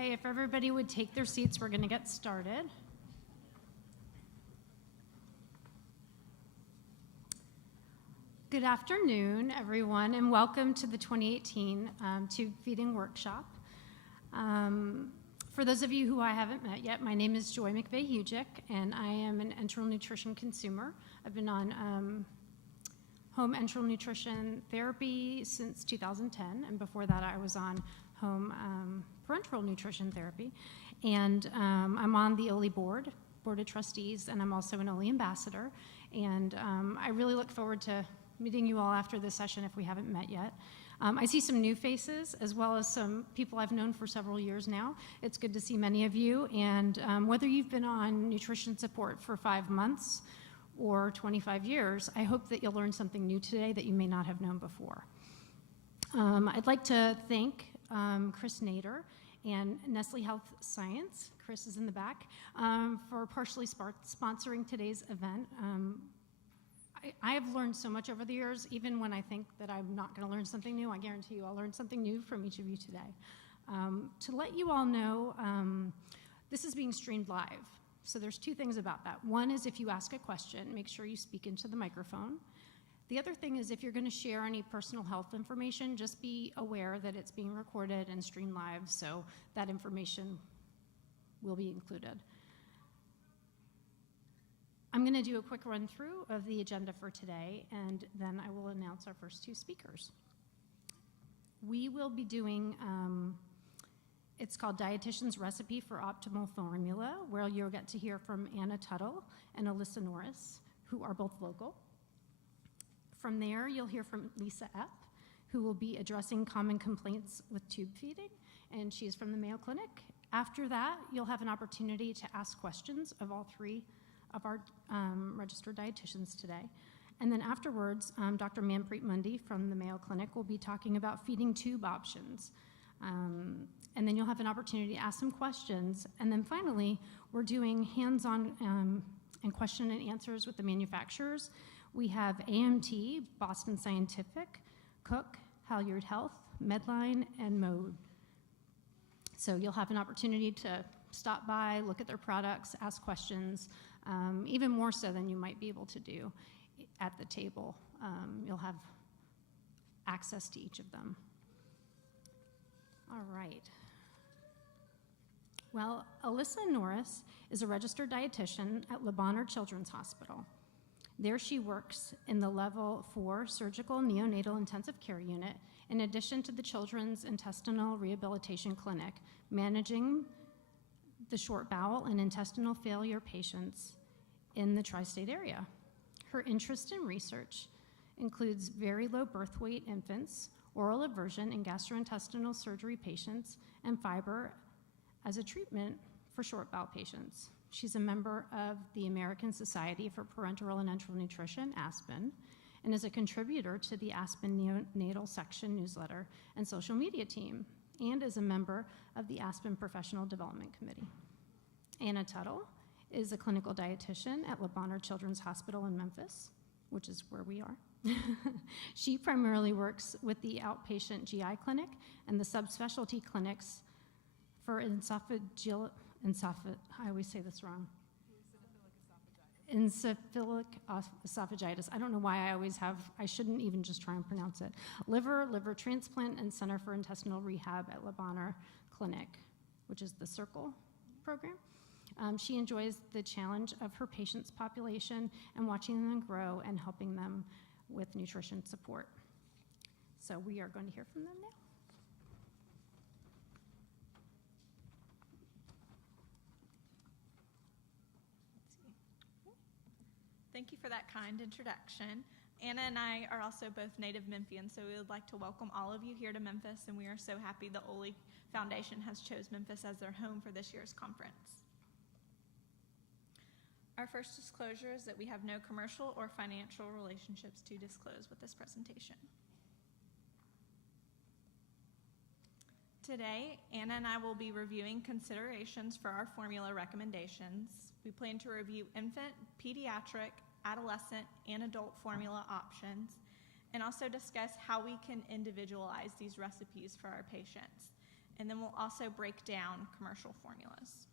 Okay, if everybody would take their seats, we're going to get started. Good afternoon, everyone, and welcome to the 2018 Tube Feeding Workshop. For those of you who I haven't met yet, my name is Joy McVeigh-Hugic, and I am an enteral nutrition consumer. I've been on home enteral nutrition therapy since 2010, and before that I was on home parenteral nutrition therapy. And I'm on the Oley Board of Trustees, and I'm also an Oley Ambassador. And I really look forward to meeting you all after this session if we haven't met yet. I see some new faces as well as some people I've known for several years now. It's good to see many of you, and whether you've been on nutrition support for 5 months or 25 years, I hope that you'll learn something new today that you may not have known before. I'd like to thank Chris Nader and Nestle Health Science, Chris is in the back, for partially sponsoring today's event. I have learned so much over the years, even when I think that I'm not going to learn something new. I guarantee you I'll learn something new from each of you today. To let you all know, this is being streamed live. So there's two things about that. One is if you ask a question, make sure you speak into the microphone. The other thing is if you're going to share any personal health information, just be aware that it's being recorded and streamed live, so that information will be included. I'm going to do a quick run through of the agenda for today, and then I will announce our first two speakers. We will be doing, it's called Dietitians Recipe for Optimal Formula, where you'll get to hear from Tuttle and Alyssa Norris, who are both local. From there, you'll hear from Lisa Epp, who will be addressing common complaints with tube feeding, and she is from the Mayo Clinic. After that, you'll have an opportunity to ask questions of all three of our registered dietitians today. And then afterwards, Dr. Manpreet Mundi from the Mayo Clinic will be talking about feeding tube options. And then you'll have an opportunity to ask some questions. And then finally, we're doing hands-on and question and answers with the manufacturers. We have AMT, Boston Scientific, Cook, Halyard Health, Medline, and Mode. So you'll have an opportunity to stop by, look at their products, ask questions, even more so than you might be able to do at the table. You'll have access to each of them. All right. Well, Alyssa Norris is a registered dietitian at Le Bonheur Children's Hospital. There she works in the Level 4 Surgical Neonatal Intensive Care Unit, in addition to the Children's Intestinal Rehabilitation Clinic, managing the short bowel and intestinal failure patients in the tri-state area. Her interest in research includes very low birth weight infants, oral aversion in gastrointestinal surgery patients, and fiber as a treatment for short bowel patients. She's a member of the American Society for Parenteral and Enteral Nutrition, ASPEN, and is a contributor to the ASPEN Neonatal Section newsletter and social media team, and is a member of the ASPEN Professional Development Committee. Tuttle is a clinical dietitian at Le Bonheur Children's Hospital in Memphis, which is where we are. She primarily works with the outpatient GI clinic and the subspecialty clinics for I always say this wrong. Encephalic esophagitis. I don't know why I shouldn't even just try and pronounce it. Liver transplant, and Center for Intestinal Rehab at Le Bonheur Clinic, which is the CIRCLE program. She enjoys the challenge of her patients' population and watching them grow and helping them with nutrition support. So we are going to hear from them now. Thank you for that kind introduction. Anna and I are also both native Memphians, so we would like to welcome all of you here to Memphis, and we are so happy the Oley Foundation has chose Memphis as their home for this year's conference. Our first disclosure is that we have no commercial or financial relationships to disclose with this presentation. Today, Anna and I will be reviewing considerations for our formula recommendations. We plan to review infant, pediatric, adolescent, and adult formula options, and also discuss how we can individualize these recipes for our patients. And then we'll also break down commercial formulas.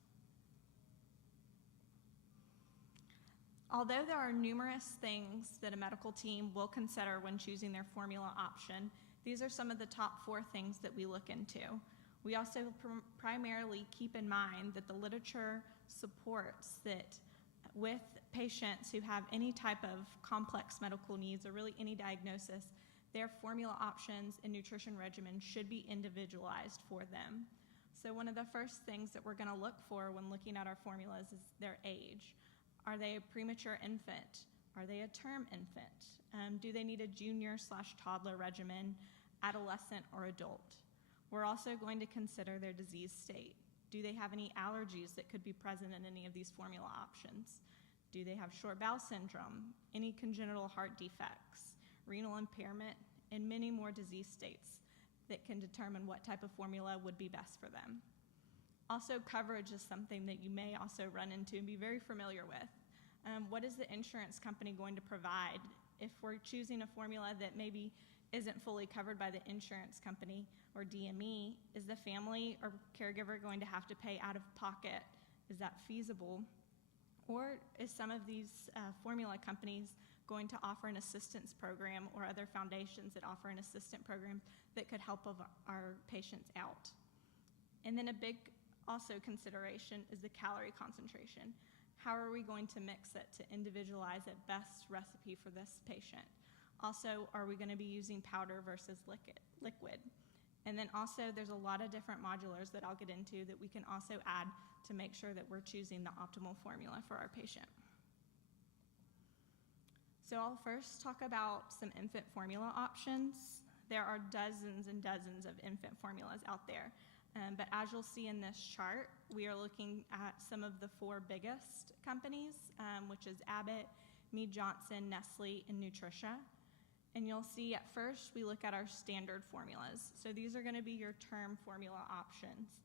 Although there are numerous things that a medical team will consider when choosing their formula option, these are some of the top 4 things that we look into. We also primarily keep in mind that the literature supports that with patients who have any type of complex medical needs or really any diagnosis, their formula options and nutrition regimen should be individualized for them. So one of the first things that we're going to look for when looking at our formulas is their age. Are they a premature infant? Are they a term infant? Do they need a junior/toddler regimen, adolescent or adult? We're also going to consider their disease state. Do they have any allergies that could be present in any of these formula options? Do they have short bowel syndrome, any congenital heart defects, renal impairment, and many more disease states that can determine what type of formula would be best for them? Also, coverage is something that you may also run into and be very familiar with. What is the insurance company going to provide? If we're choosing a formula that maybe isn't fully covered by the insurance company or DME, is the family or caregiver going to have to pay out of pocket? Is that feasible? Or is some of these formula companies going to offer an assistance program or other foundations that offer an assistant program that could help our patients out? And then a big also consideration is the calorie concentration. How are we going to mix it to individualize a best recipe for this patient? Also, are we going to be using powder versus liquid? And then also there's a lot of different modulars that I'll get into that we can also add to make sure that we're choosing the optimal formula for our patient. So I'll first talk about some infant formula options. There are dozens and dozens of infant formulas out there. But as you'll see in this chart, we are looking at some of the 4 biggest companies, which is Abbott, Mead Johnson, Nestle, and Nutricia. And you'll see at first we look at our standard formulas. So these are going to be your term formula options.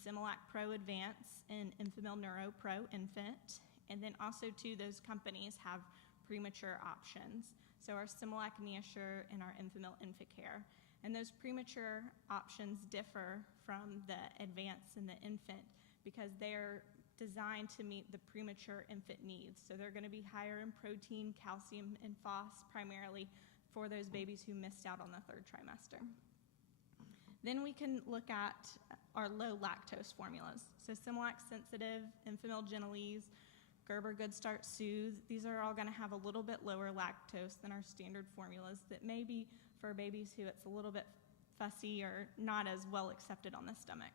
Similac Pro Advance and Enfamil Neuro Pro Infant. And then also too, those companies have premature options. So our Similac Neosure and our Enfamil Infacare. And those premature options differ from the advanced and the infant because they're designed to meet the premature infant needs. So they're going to be higher in protein, calcium, and phos primarily for those babies who missed out on the 3rd trimester. Then we can look at our low lactose formulas. So Similac Sensitive, Enfamil Gentilese, Gerber Good Start Soothe. These are all going to have a little bit lower lactose than our standard formulas that may be for babies who it's a little bit fussy or not as well accepted on the stomach.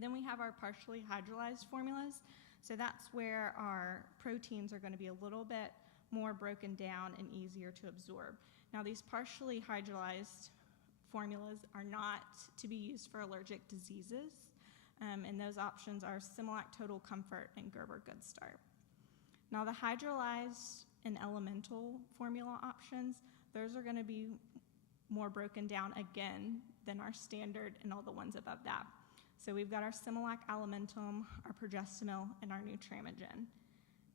Then we have our partially hydrolyzed formulas. So that's where our proteins are going to be a little bit more broken down and easier to absorb. Now these partially hydrolyzed formulas are not to be used for allergic diseases, and those options are Similac Total Comfort and Gerber Good Start. Now the hydrolyzed and elemental formula options, those are going to be more broken down again than our standard and all the ones above that. So we've got our Similac Alimentum, our Progestamil, and our Nutramigen.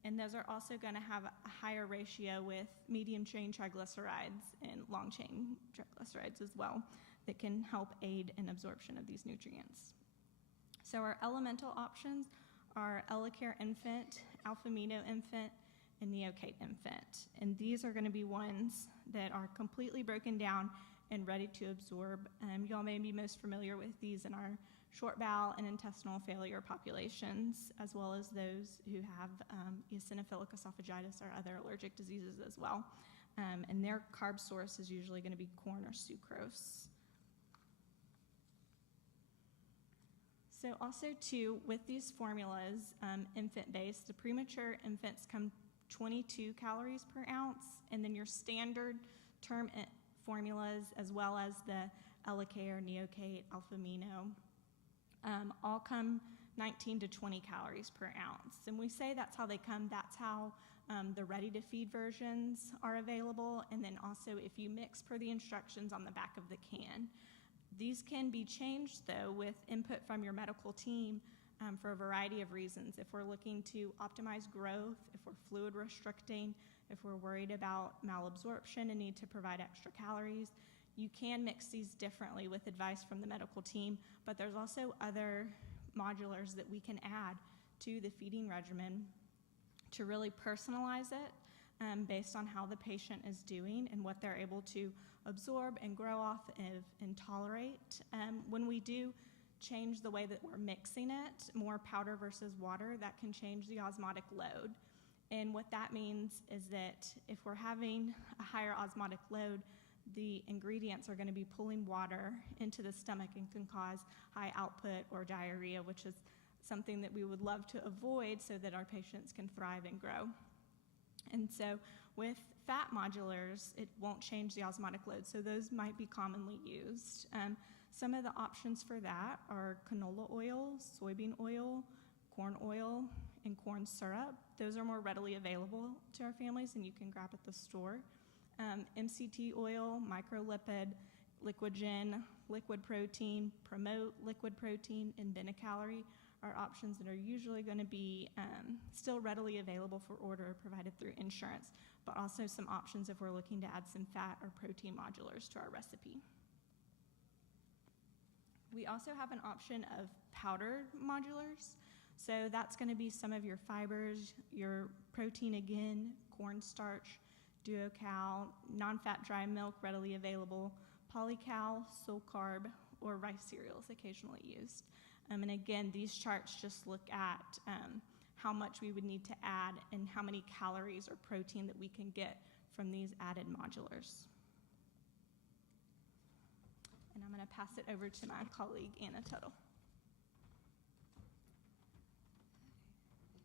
And those are also going to have a higher ratio with medium-chain triglycerides and long-chain triglycerides as well that can help aid in absorption of these nutrients. So our elemental options are Elecare Infant, Alphamino Infant, and Neocate Infant. And these are going to be ones that are completely broken down and ready to absorb. Y'all may be most familiar with these in our short bowel and intestinal failure populations, as well as those who have eosinophilic esophagitis or other allergic diseases as well. And their carb source is usually going to be corn or sucrose. So also too, with these formulas, infant-based, the premature infants come 22 calories per ounce, and then your standard term formulas, as well as the Elecare, Neocate, Alphamino, all come 19 to 20 calories per ounce. And we say that's how they come. That's how the ready-to-feed versions are available. And then also if you mix per the instructions on the back of the can. These can be changed, though, with input from your medical team for a variety of reasons. If we're looking to optimize growth, if we're fluid restricting, if we're worried about malabsorption and need to provide extra calories, you can mix these differently with advice from the medical team, but there's also other modulars that we can add to the feeding regimen to really personalize it based on how the patient is doing and what they're able to absorb and grow off of and tolerate. When we do change the way that we're mixing it, more powder versus water, that can change the osmotic load. And what that means is that if we're having a higher osmotic load, the ingredients are going to be pulling water into the stomach and can cause high output or diarrhea, which is something that we would love to avoid so that our patients can thrive and grow. And so with fat modulars, it won't change the osmotic load, so those might be commonly used. Some of the options for that are canola oil, soybean oil, corn oil, and corn syrup. Those are more readily available to our families and you can grab at the store. MCT oil, microlipid, liquigen, liquid protein, promote liquid protein, and Benecalorie are options that are usually going to be still readily available for order provided through insurance, but also some options if we're looking to add some fat or protein modulars to our recipe. We also have an option of powdered modulars. So that's going to be some of your fibers, your protein again, cornstarch, duocal, non-fat dry milk readily available, polycal, soul carb, or rice cereals occasionally used. And again, these charts just look at how much we would need to add and how many calories or protein that we can get from these added modulars. And I'm going to pass it over to my colleague, Anna Tuttle.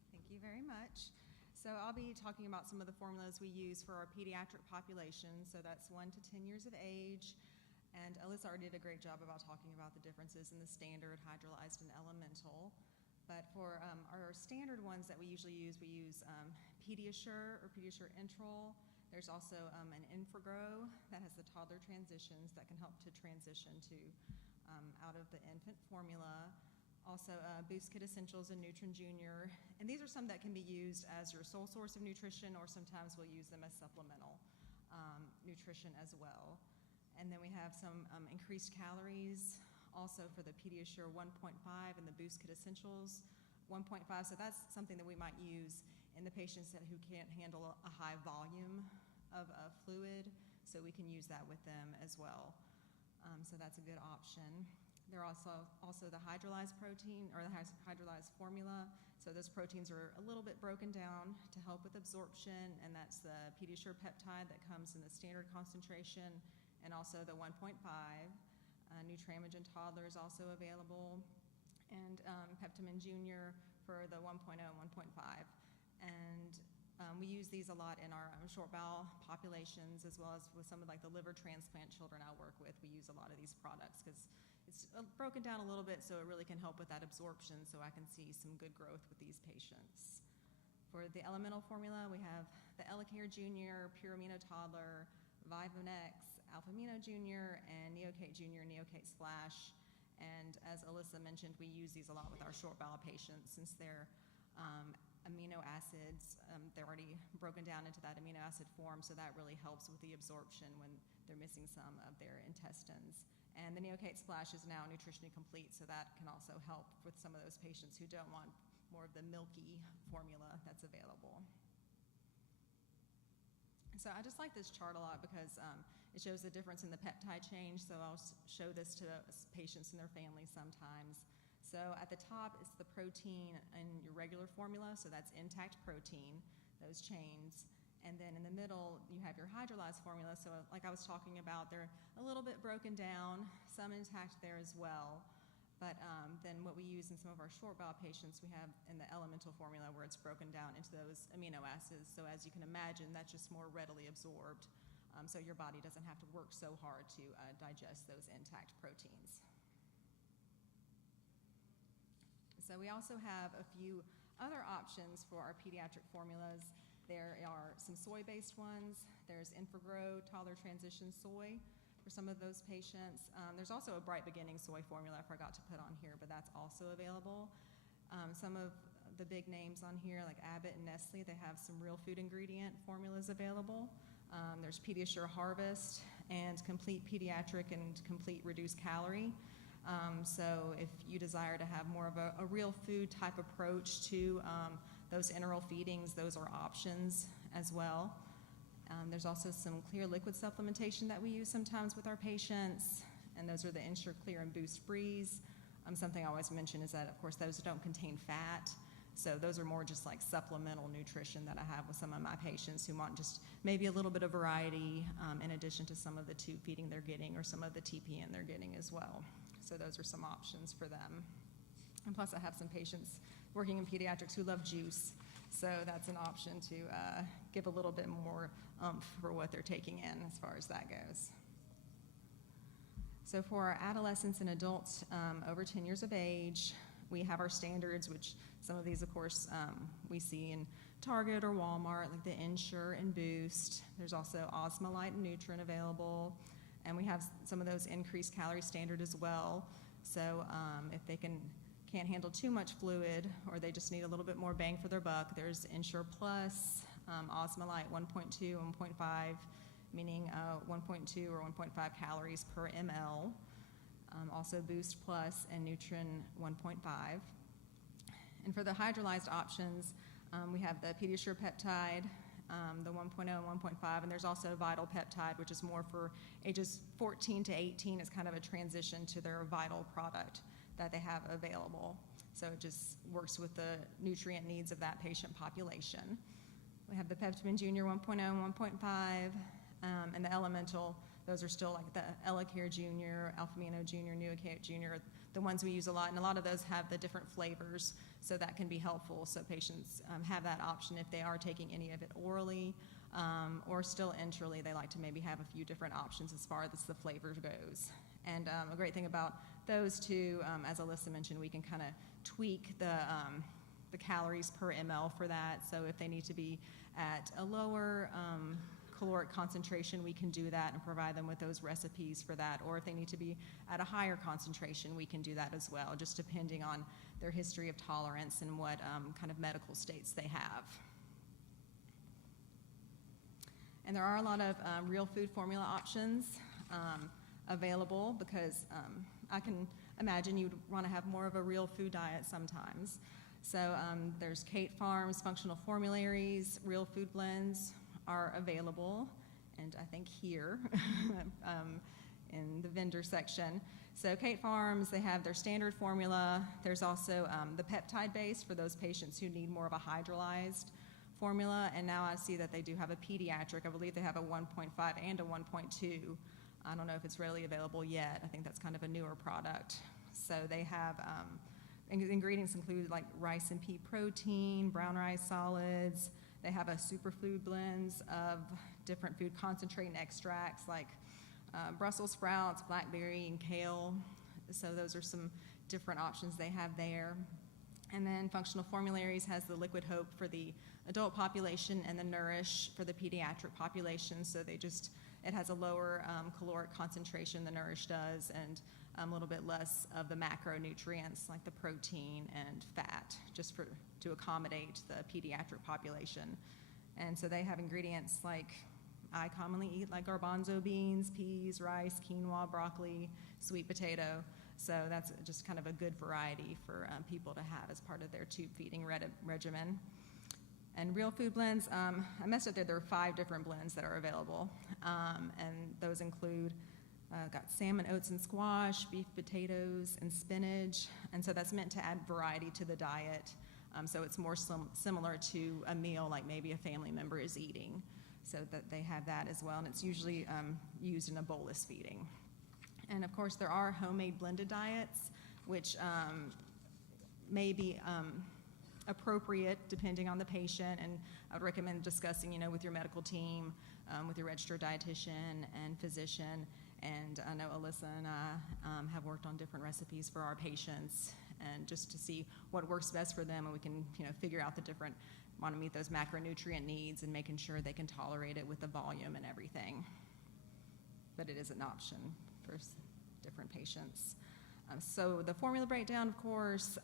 Thank you very much. So I'll be talking about some of the formulas we use for our pediatric population. So that's 1 to 10 years of age. And Alyssa already did a great job about talking about the differences in the standard, hydrolyzed, and elemental. But for our standard ones that we use Pediasure or Pediasure Enteral. There's also an Infragrow that has the toddler transitions that can help to transition to out of the infant formula. Also Boost Kid Essentials and Nutrin Junior. And these are some that can be used as your sole source of nutrition, or sometimes we'll use them as supplemental nutrition as well. And then we have some increased calories also for the Pediasure 1.5 and the Boost Kid Essentials 1.5. So that's something that we might use in the patients who can't handle a high volume of fluid. So we can use that with them as well. So that's a good option. There are also the hydrolyzed protein or the hydrolyzed formula. So those proteins are a little bit broken down to help with absorption, and that's the Pediasure peptide that comes in the standard concentration, and also the 1.5. Nutramigen toddler is also available, and Peptamen Junior for the 1.0 and 1.5. And we use these a lot in our short bowel populations, as well as with some of like the liver transplant children I work with. We use a lot of these products because it's broken down a little bit, so it really can help with that absorption, so I can see some good growth with these patients. For the elemental formula, we have the Elecare Junior, Pure Amino Toddler, Vivonex, Alpha Amino Junior, and Neocate Junior, Neocate Splash. And as Alyssa mentioned, we use these a lot with our short bowel patients since they're amino acids. They're already broken down into that amino acid form, so that really helps with the absorption when they're missing some of their intestines. And the Neocate Splash is now nutritionally complete, so that can also help with some of those patients who don't want more of the milky formula that's available. So I just like this chart a lot because it shows the difference in the peptide change. So I'll show this to patients and their families sometimes. So at the top is the protein in your regular formula. So that's intact protein, those chains. And then in the middle, you have your hydrolyzed formula. So like I was talking about, they're a little bit broken down, some intact there as well. But then what we use in some of our short bowel patients, we have in the elemental formula where it's broken down into those amino acids. So as you can imagine, that's just more readily absorbed. So your body doesn't have to work so hard to digest those intact proteins. So we also have a few other options for our pediatric formulas. There are some soy-based ones. There's Infragrow Toddler Transition Soy for some of those patients. There's also a Bright Beginning soy formula I forgot to put on here, but that's also available. Some of the big names on here, like Abbott and Nestle, they have some real food ingredient formulas available. There's Pediasure Harvest and complete pediatric and complete reduced calorie. So if you desire to have more of a real food type approach to those enteral feedings, those are options as well. There's also some clear liquid supplementation that we use sometimes with our patients, and those are the Ensure Clear and Boost Freeze. Something I always mention is that, of course, those don't contain fat, so those are more just like supplemental nutrition that I have with some of my patients who want just maybe a little bit of variety in addition to some of the tube feeding they're getting or some of the TPN they're getting as well. So those are some options for them. And plus I have some patients working in pediatrics who love juice, so that's an option to give a little bit more oomph for what they're taking in as far as that goes. So for our adolescents and adults over 10 years of age, we have our standards, which some of these, of course, we see in Target or Walmart, like the Ensure and Boost. There's also Osmolite and Nutrin available, and we have some of those increased calorie standard as well. So if they can't handle too much fluid, or they just need a little bit more bang for their buck, there's Ensure Plus, Osmolite 1.2, 1.5, meaning 1.2 or 1.5 calories per ml. Also Boost Plus and Nutrin 1.5. And for the hydrolyzed options, we have the Pediasure Peptide, the 1.0 and 1.5, and there's also Vital Peptide, which is more for ages 14 to 18. It's kind of a transition to their Vital product that they have available. So it just works with the nutrient needs of that patient population. We have the Peptamen Junior 1.0 and 1.5, and the Elemental. Those are still like the Elecare Junior, Alphamino Junior, Nuacate Junior, the ones we use a lot, and a lot of those have the different flavors, so that can be helpful. So patients have that option if they are taking any of it orally, or still enterally. They like to maybe have a few different options as far as the flavor goes. And a great thing about those two, as Alyssa mentioned, we can kind of tweak the calories per ml for that. So if they need to be at a lower caloric concentration, we can do that and provide them with those recipes for that. Or if they need to be at a higher concentration, we can do that as well, just depending on their history of tolerance and what kind of medical states they have. And there are a lot of real food formula options available, because I can imagine you'd want to have more of a real food diet sometimes. So there's Kate Farms functional formularies, real food blends are available, and I think here in the vendor section. So Kate Farms, they have their standard formula. There's also the peptide base for those patients who need more of a hydrolyzed formula, and now I see that they do have a pediatric. I believe they have a 1.5 and a 1.2. I don't know if it's readily available yet. I think that's kind of a newer product. So they have ingredients include like rice and pea protein, brown rice solids. They have a superfood blends of different food concentrate and extracts like Brussels sprouts, blackberry, and kale. So those are some different options they have there. And then Functional Formularies has the Liquid Hope for the adult population and the Nourish for the pediatric population. So it has a lower caloric concentration than Nourish does, and a little bit less of the macronutrients like the protein and fat, just to accommodate the pediatric population. And so they have ingredients like I commonly eat, like garbanzo beans, peas, rice, quinoa, broccoli, sweet potato. So that's just kind of a good variety for people to have as part of their tube feeding regimen. And real food blends, I messed up there. There are 5 different blends that are available, and those include got salmon, oats, and squash, beef, potatoes, and spinach. And so that's meant to add variety to the diet. So it's more similar to a meal like maybe a family member is eating. So that they have that as well. And it's usually used in a bolus feeding. And of course, there are homemade blended diets, which may be appropriate depending on the patient. And I would recommend discussing, with your medical team, with your registered dietitian and physician. And I know Alyssa and I have worked on different recipes for our patients, and just to see what works best for them, and we can figure out want to meet those macronutrient needs and making sure they can tolerate it with the volume and everything. But it is an option for different patients. So the formula breakdown, of course,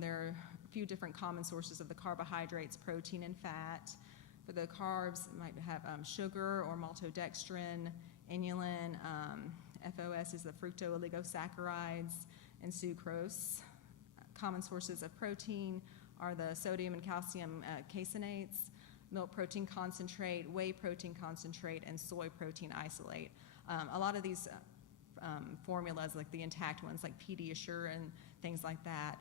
there are a few different common sources of the carbohydrates, protein, and fat. For the carbs, it might have sugar or maltodextrin, inulin. FOS is the fructooligosaccharides, and sucrose. Common sources of protein are the sodium and calcium caseinates, milk protein concentrate, whey protein concentrate, and soy protein isolate. A lot of these formulas, like the intact ones, like Pediasure and things like that,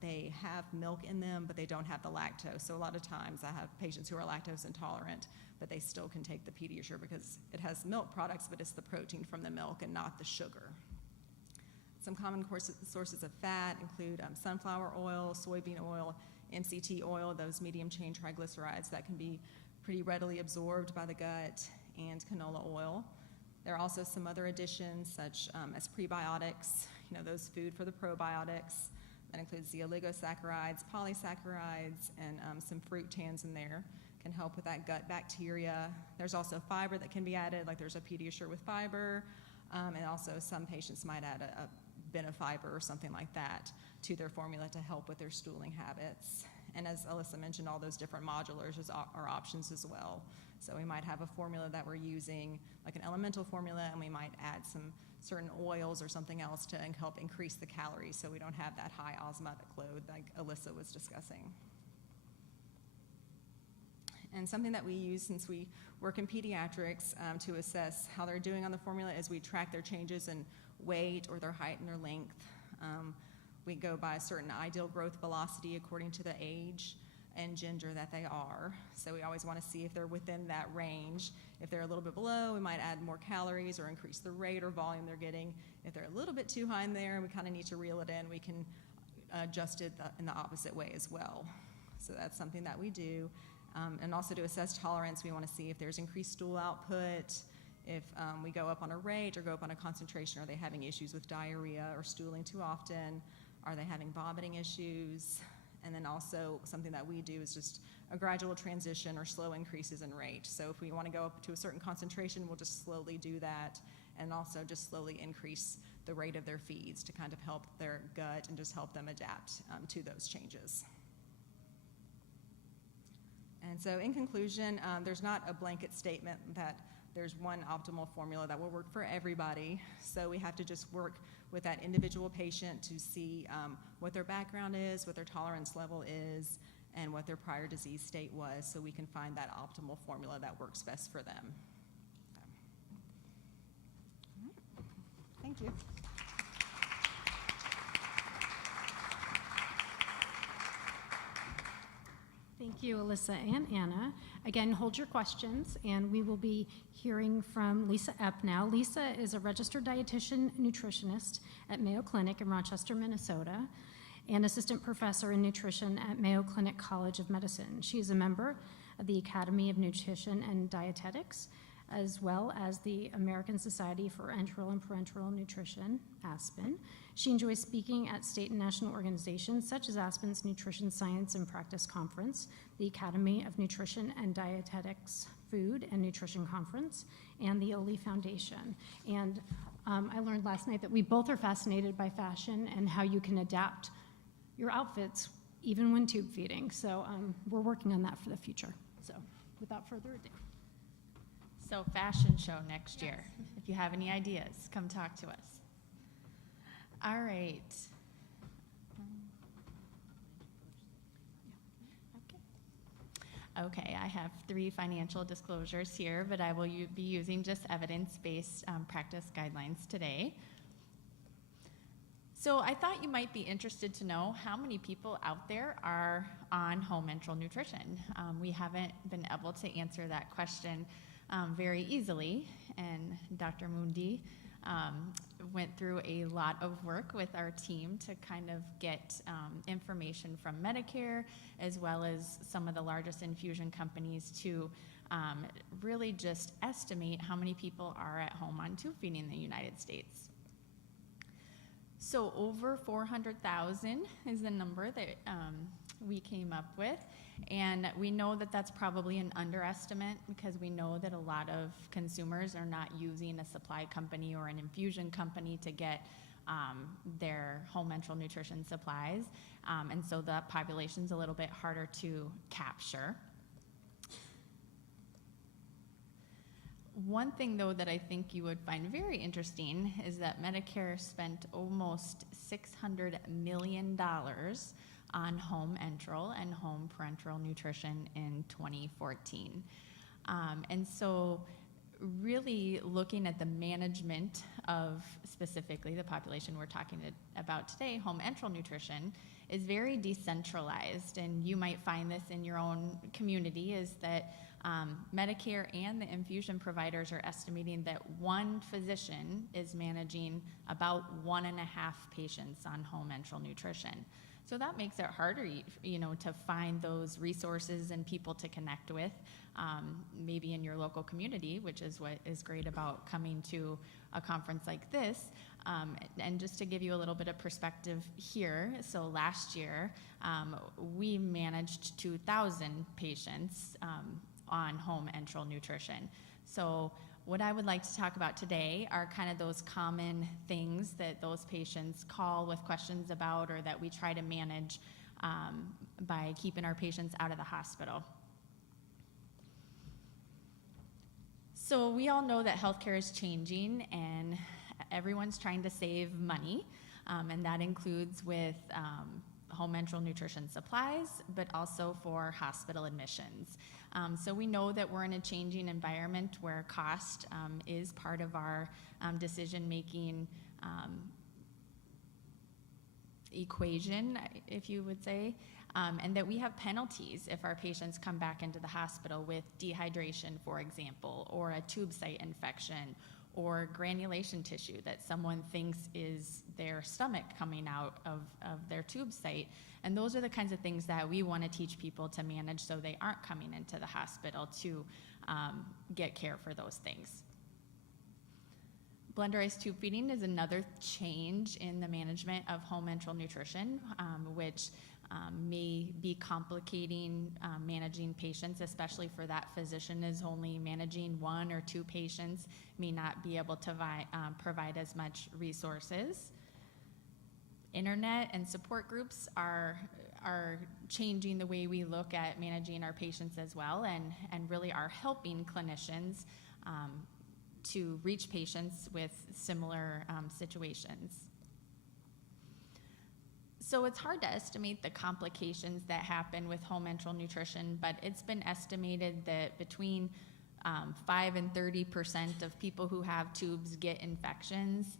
they have milk in them, but they don't have the lactose. So a lot of times I have patients who are lactose intolerant, but they still can take the Pediasure because it has milk products, but it's the protein from the milk and not the sugar. Some common sources of fat include sunflower oil, soybean oil, MCT oil, those medium chain triglycerides that can be pretty readily absorbed by the gut, and canola oil. There are also some other additions such as prebiotics, those food for the probiotics. That includes the oligosaccharides, polysaccharides, and some fruit tans in there. Can help with that gut bacteria. There's also fiber that can be added, like there's a Pediasure with fiber, and also some patients might add a Benefiber or something like that to their formula to help with their stooling habits. And as Alyssa mentioned, all those different modulars are options as well. So we might have a formula that we're using, like an elemental formula, and we might add some certain oils or something else to help increase the calories so we don't have that high osmotic load like Alyssa was discussing. And something that we use since we work in pediatrics to assess how they're doing on the formula is we track their changes in weight or their height and their length. We go by a certain ideal growth velocity according to the age and gender that they are. So we always want to see if they're within that range. If they're a little bit below, we might add more calories or increase the rate or volume they're getting. If they're a little bit too high in there, we kind of need to reel it in. We can adjust it in the opposite way as well. So that's something that we do. And also to assess tolerance, we want to see if there's increased stool output, if we go up on a rate or go up on a concentration. Are they having issues with diarrhea or stooling too often? Are they having vomiting issues? And then also something that we do is just a gradual transition or slow increases in rate. So if we want to go up to a certain concentration, we'll just slowly do that, and also just slowly increase the rate of their feeds to kind of help their gut and just help them adapt to those changes. And so in conclusion, there's not a blanket statement that there's one optimal formula that will work for everybody. So we have to just work with that individual patient to see what their background is, what their tolerance level is, and what their prior disease state was, so we can find that optimal formula that works best for them. Thank you. Thank you, Alyssa and Anna. Again, hold your questions, and we will be hearing from Lisa Epp now. Lisa is a registered dietitian nutritionist at Mayo Clinic in Rochester, Minnesota, and assistant professor in nutrition at Mayo Clinic College of Medicine. She is a member of the Academy of Nutrition and Dietetics, as well as the American Society for Enteral and Parenteral Nutrition, ASPEN. She enjoys speaking at state and national organizations such as ASPEN's Nutrition Science and Practice Conference, the Academy of Nutrition and Dietetics Food and Nutrition Conference, and the Oley Foundation. And I learned last night that we both are fascinated by fashion and how you can adapt your outfits even when tube feeding. So we're working on that for the future. So without further ado. So fashion show next year. If you have any ideas, come talk to us. All right. Okay, I have 3 financial disclosures here, but I will be using just evidence-based practice guidelines today. So I thought you might be interested to know how many people out there are on home enteral nutrition. We haven't been able to answer that question very easily, and Dr. Mundi went through a lot of work with our team to kind of get information from Medicare as well as some of the largest infusion companies to really just estimate how many people are at home on tube feeding in the United States. So over 400,000 is the number that we came up with. And we know that that's probably an underestimate because we know that a lot of consumers are not using a supply company or an infusion company to get their home enteral nutrition supplies. And so the population's a little bit harder to capture. One thing, though, that I think you would find very interesting is that Medicare spent almost $600 million on home enteral and home parenteral nutrition in 2014. And so really looking at the management of specifically the population we're talking about today, home enteral nutrition, is very decentralized. And you might find this in your own community, is that Medicare and the infusion providers are estimating that one physician is managing about 1.5 patients on home enteral nutrition. So that makes it harder, to find those resources and people to connect with, maybe in your local community, which is what is great about coming to a conference like this. And just to give you a little bit of perspective here, so last year we managed 2,000 patients on home enteral nutrition. So what I would like to talk about today are kind of those common things that those patients call with questions about, or that we try to manage by keeping our patients out of the hospital. So we all know that healthcare is changing and everyone's trying to save money, and that includes with home enteral nutrition supplies, but also for hospital admissions. So we know that we're in a changing environment where cost is part of our decision-making equation, if you would say, and that we have penalties if our patients come back into the hospital with dehydration, for example, or a tube site infection, or granulation tissue that someone thinks is their stomach coming out of their tube site. And those are the kinds of things that we want to teach people to manage so they aren't coming into the hospital to get care for those things. Blenderized tube feeding is another change in the management of home enteral nutrition, which may be complicating managing patients, especially for that physician is only managing 1 or 2 patients, may not be able to provide as much resources. Internet and support groups are changing the way we look at managing our patients as well, and really are helping clinicians to reach patients with similar situations. So it's hard to estimate the complications that happen with home enteral nutrition, but it's been estimated that between 5 and 30% of people who have tubes get infections.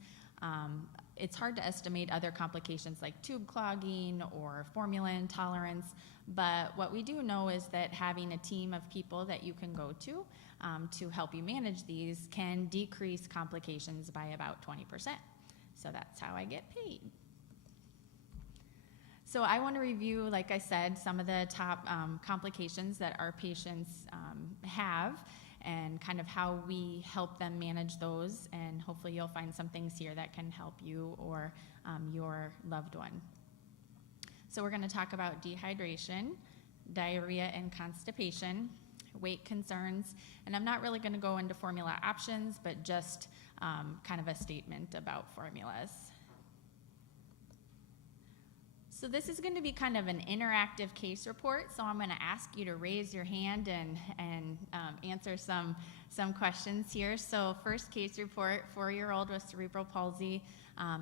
It's hard to estimate other complications like tube clogging or formula intolerance, but what we do know is that having a team of people that you can go to help you manage these can decrease complications by about 20%. So that's how I get paid. So I want to review, like I said, some of the top complications that our patients have, and kind of how we help them manage those, and hopefully you'll find some things here that can help you or your loved one. So we're going to talk about dehydration, diarrhea and constipation, weight concerns, and I'm not really going to go into formula options, but just kind of a statement about formulas. So this is going to be kind of an interactive case report. So I'm going to ask you to raise your hand and answer some questions here. So first case report, 4-year-old with cerebral palsy,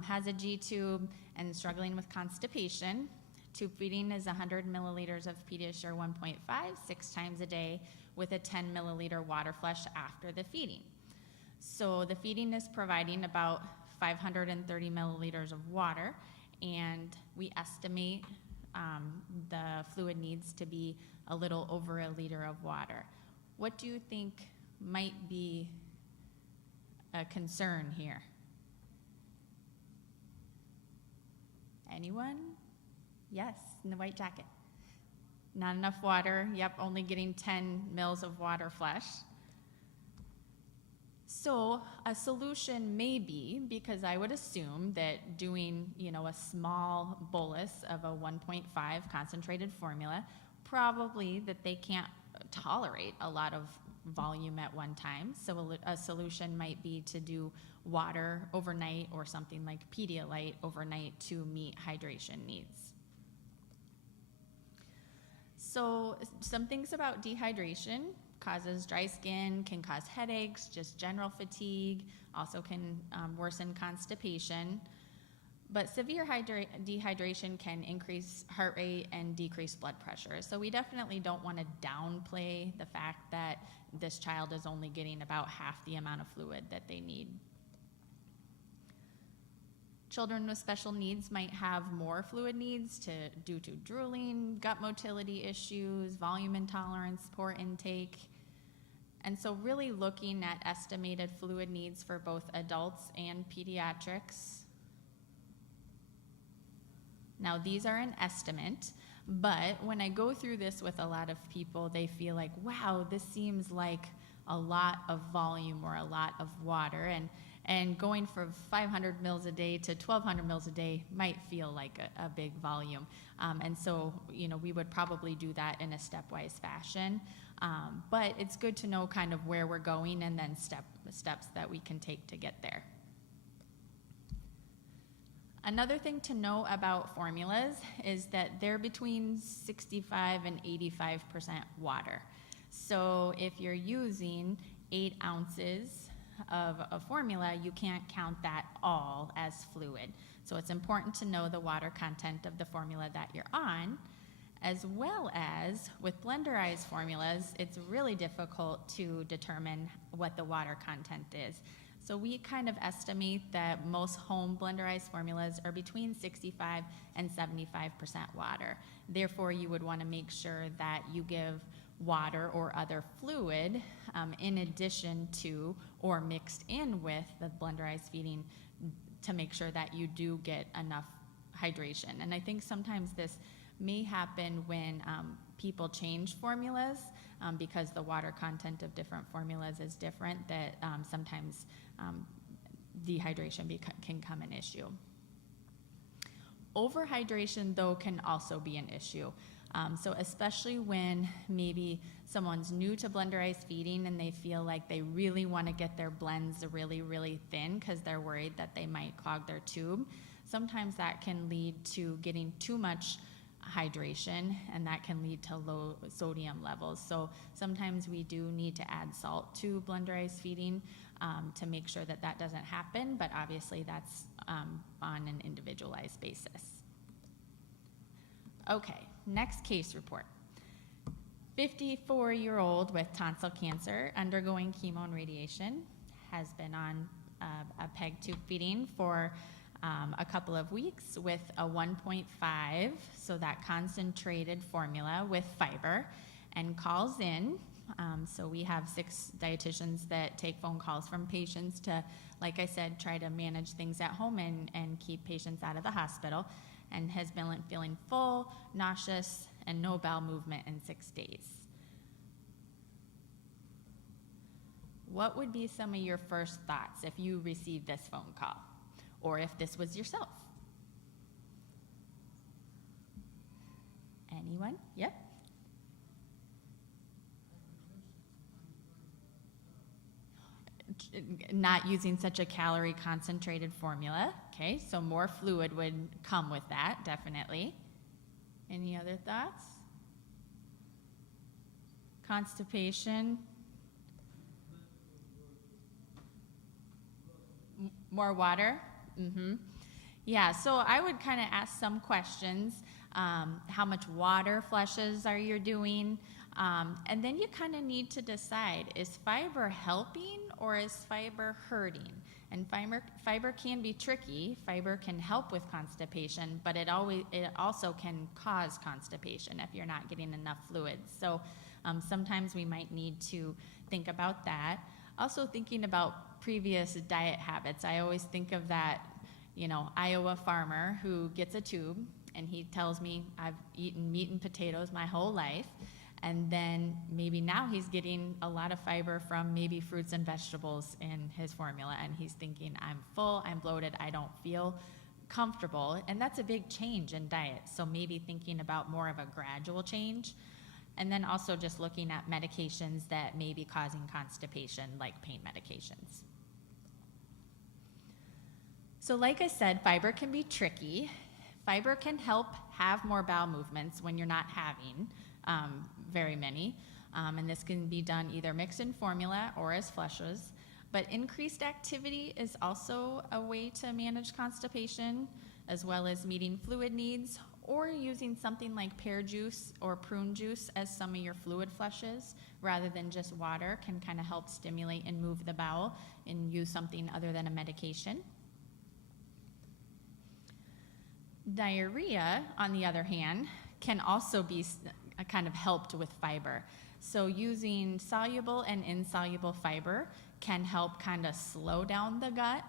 has a G-tube and struggling with constipation. Tube feeding is 100 milliliters of Pediasure 1.5, 6 times a day, with a 10 milliliter water flush after the feeding. So the feeding is providing about 530 milliliters of water, and we estimate the fluid needs to be a little over a liter of water. What do you think might be a concern here? Anyone? Yes, in the white jacket. Not enough water. Yep, only getting 10 mils of water flush. So a solution may be, because I would assume that doing, a small bolus of a 1.5 concentrated formula, probably that they can't tolerate a lot of volume at one time. So a solution might be to do water overnight or something like Pedialyte overnight to meet hydration needs. So some things about dehydration. causes dry skin, can cause headaches, just general fatigue, also can worsen constipation. But severe dehydration can increase heart rate and decrease blood pressure. So we definitely don't want to downplay the fact that this child is only getting about half the amount of fluid that they need. Children with special needs might have more fluid needs due to drooling, gut motility issues, volume intolerance, poor intake. And so really looking at estimated fluid needs for both adults and pediatrics. Now, these are an estimate, but when I go through this with a lot of people, they feel like, wow, this seems like a lot of volume or a lot of water. And going from 500 mils a day to 1,200 mils a day might feel like a big volume. And so, we would probably do that in a stepwise fashion. But it's good to know kind of where we're going and then steps that we can take to get there. Another thing to know about formulas is that they're between 65 and 85% water. So if you're using 8 ounces of a formula, you can't count that all as fluid. So it's important to know the water content of the formula that you're on, as well as with blenderized formulas, it's really difficult to determine what the water content is. So we kind of estimate that most home blenderized formulas are between 65 and 75% water. Therefore, you would want to make sure that you give water or other fluid in addition to or mixed in with the blenderized feeding to make sure that you do get enough hydration. And I think sometimes this may happen when people change formulas because the water content of different formulas is different, that sometimes dehydration can become an issue. Overhydration, though, can also be an issue. So especially when maybe someone's new to blenderized feeding and they feel like they really want to get their blends really, really thin because they're worried that they might clog their tube. Sometimes that can lead to getting too much hydration, and that can lead to low sodium levels. So sometimes we do need to add salt to blenderized feeding to make sure that that doesn't happen, but obviously that's on an individualized basis. Okay, next case report. 54-year-old with tonsil cancer undergoing chemo and radiation, has been on a PEG tube feeding for a couple of weeks with a 1.5, so that concentrated formula with fiber, and calls in. So we have 6 dietitians that take phone calls from patients to, like I said, try to manage things at home and keep patients out of the hospital, and has been feeling full, nauseous, and no bowel movement in 6 days. What would be some of your first thoughts if you received this phone call, or if this was yourself? Anyone? Yep. Not using such a calorie concentrated formula. Okay, so more fluid would come with that, definitely. Any other thoughts? Constipation. More water? Yeah, so I would kind of ask some questions. How much water flushes are you doing? And then you kind of need to decide, is fiber helping or is fiber hurting? And fiber can be tricky. Fiber can help with constipation, but it also can cause constipation if you're not getting enough fluids. So sometimes we might need to think about that. Also thinking about previous diet habits. I always think of that, Iowa farmer who gets a tube and he tells me, I've eaten meat and potatoes my whole life. And then maybe now he's getting a lot of fiber from maybe fruits and vegetables in his formula, and he's thinking, I'm full, I'm bloated, I don't feel comfortable. And that's a big change in diet. So maybe thinking about more of a gradual change. And then also just looking at medications that may be causing constipation, like pain medications. So like I said, fiber can be tricky. Fiber can help have more bowel movements when you're not having very many. And this can be done either mixed in formula or as flushes. But increased activity is also a way to manage constipation, as well as meeting fluid needs, or using something like pear juice or prune juice as some of your fluid flushes, rather than just water, can kind of help stimulate and move the bowel, and use something other than a medication. Diarrhea, on the other hand, can also be kind of helped with fiber. So using soluble and insoluble fiber can help kind of slow down the gut.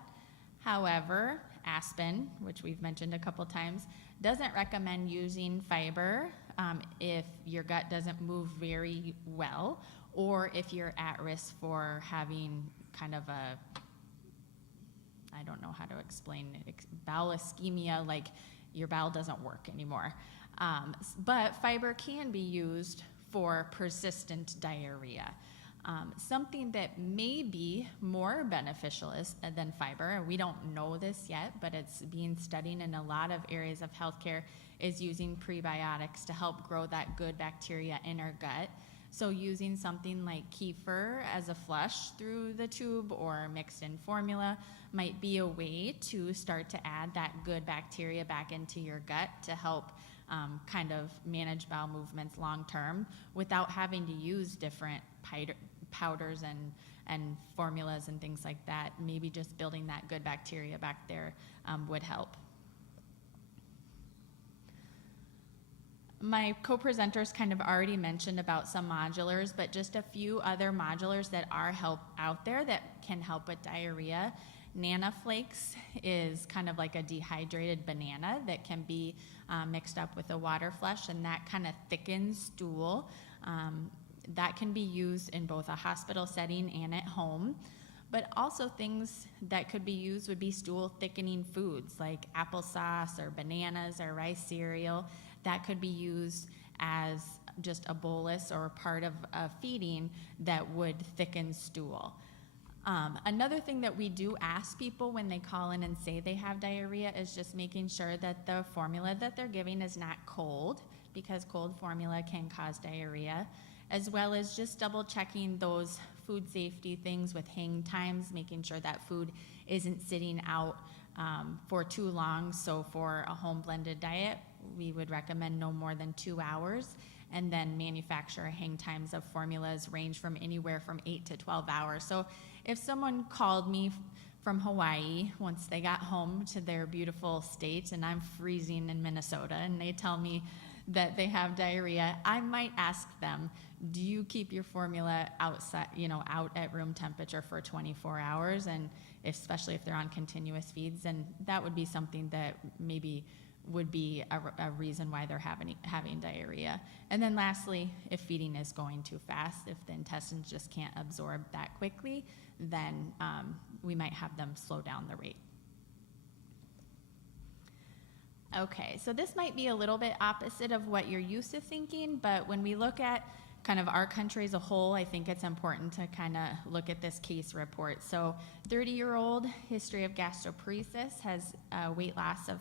However, Aspen, which we've mentioned a couple times, doesn't recommend using fiber if your gut doesn't move very well, or if you're at risk for having kind of a, I don't know how to explain it, bowel ischemia, like your bowel doesn't work anymore. But fiber can be used for persistent diarrhea. Something that may be more beneficial than fiber, and we don't know this yet, but it's being studied in a lot of areas of healthcare, is using prebiotics to help grow that good bacteria in our gut. So using something like kefir as a flush through the tube or mixed in formula might be a way to start to add that good bacteria back into your gut to help kind of manage bowel movements long term without having to use different powders and formulas and things like that. Maybe just building that good bacteria back there would help. My co-presenters kind of already mentioned about some modulars, but just a few other modulars that are out there that can help with diarrhea. Nana Flakes is kind of like a dehydrated banana that can be mixed up with a water flush, and that kind of thickens stool. That can be used in both a hospital setting and at home. But also things that could be used would be stool thickening foods like applesauce or bananas or rice cereal. That could be used as just a bolus or part of a feeding that would thicken stool. Another thing that we do ask people when they call in and say they have diarrhea is just making sure that the formula that they're giving is not cold, because cold formula can cause diarrhea, as well as just double checking those food safety things with hang times, making sure that food isn't sitting out for too long. So for a home blended diet, we would recommend no more than 2 hours, and then manufacturer hang times of formulas range from anywhere from 8 to 12 hours. So if someone called me from Hawaii once they got home to their beautiful state, and I'm freezing in Minnesota, and they tell me that they have diarrhea, I might ask them, do you keep your formula outside, out at room temperature for 24 hours? And especially if they're on continuous feeds, and that would be something that maybe would be a reason why they're having diarrhea. And then lastly, if feeding is going too fast, if the intestines just can't absorb that quickly, then we might have them slow down the rate. Okay, so this might be a little bit opposite of what you're used to thinking, but when we look at kind of our country as a whole, I think it's important to kind of look at this case report. So 30-year-old history of gastroparesis, has a weight loss of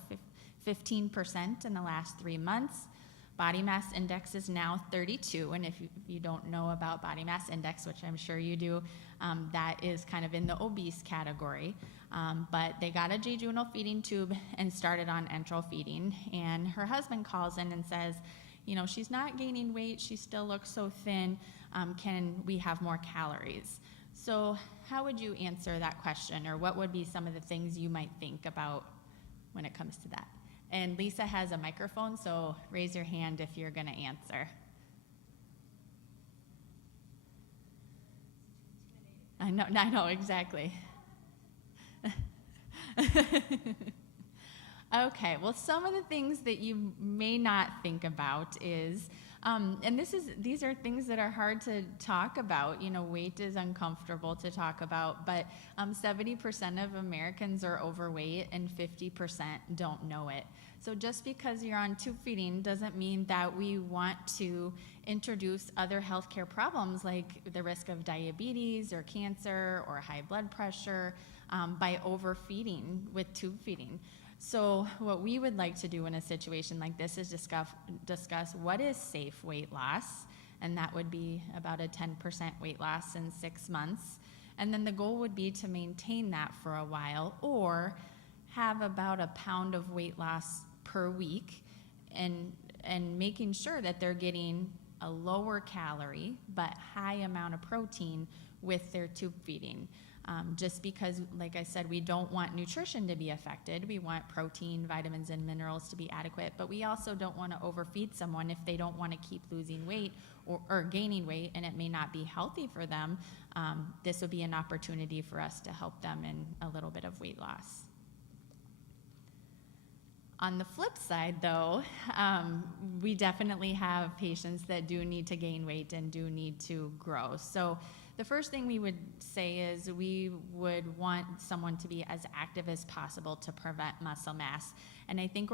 15% in the last 3 months. Body mass index is now 32, and if you don't know about body mass index, which I'm sure you do, that is kind of in the obese category. But they got a jejunal feeding tube and started on enteral feeding, and her husband calls in and says, she's not gaining weight, she still looks so thin, can we have more calories? So how would you answer that question, or what would be some of the things you might think about when it comes to that? And Lisa has a microphone, so raise your hand if you're going to answer. I know, exactly. Okay, well, some of the things that you may not think about is, and these are things that are hard to talk about. Weight is uncomfortable to talk about, but 70% of Americans are overweight and 50% don't know it. So just because you're on tube feeding doesn't mean that we want to introduce other healthcare problems like the risk of diabetes or cancer or high blood pressure by overfeeding with tube feeding. So what we would like to do in a situation like this is discuss what is safe weight loss, and that would be about a 10% weight loss in 6 months. And then the goal would be to maintain that for a while, or have about a pound of weight loss per week, and making sure that they're getting a lower calorie but high amount of protein with their tube feeding. Just because, like I said, we don't want nutrition to be affected. We want protein, vitamins, and minerals to be adequate, but we also don't want to overfeed someone if they don't want to keep losing weight or gaining weight, and it may not be healthy for them. This would be an opportunity for us to help them in a little bit of weight loss. On the flip side, though, we definitely have patients that do need to gain weight and do need to grow. So the first thing we would say is we would want someone to be as active as possible to prevent muscle mass. And I think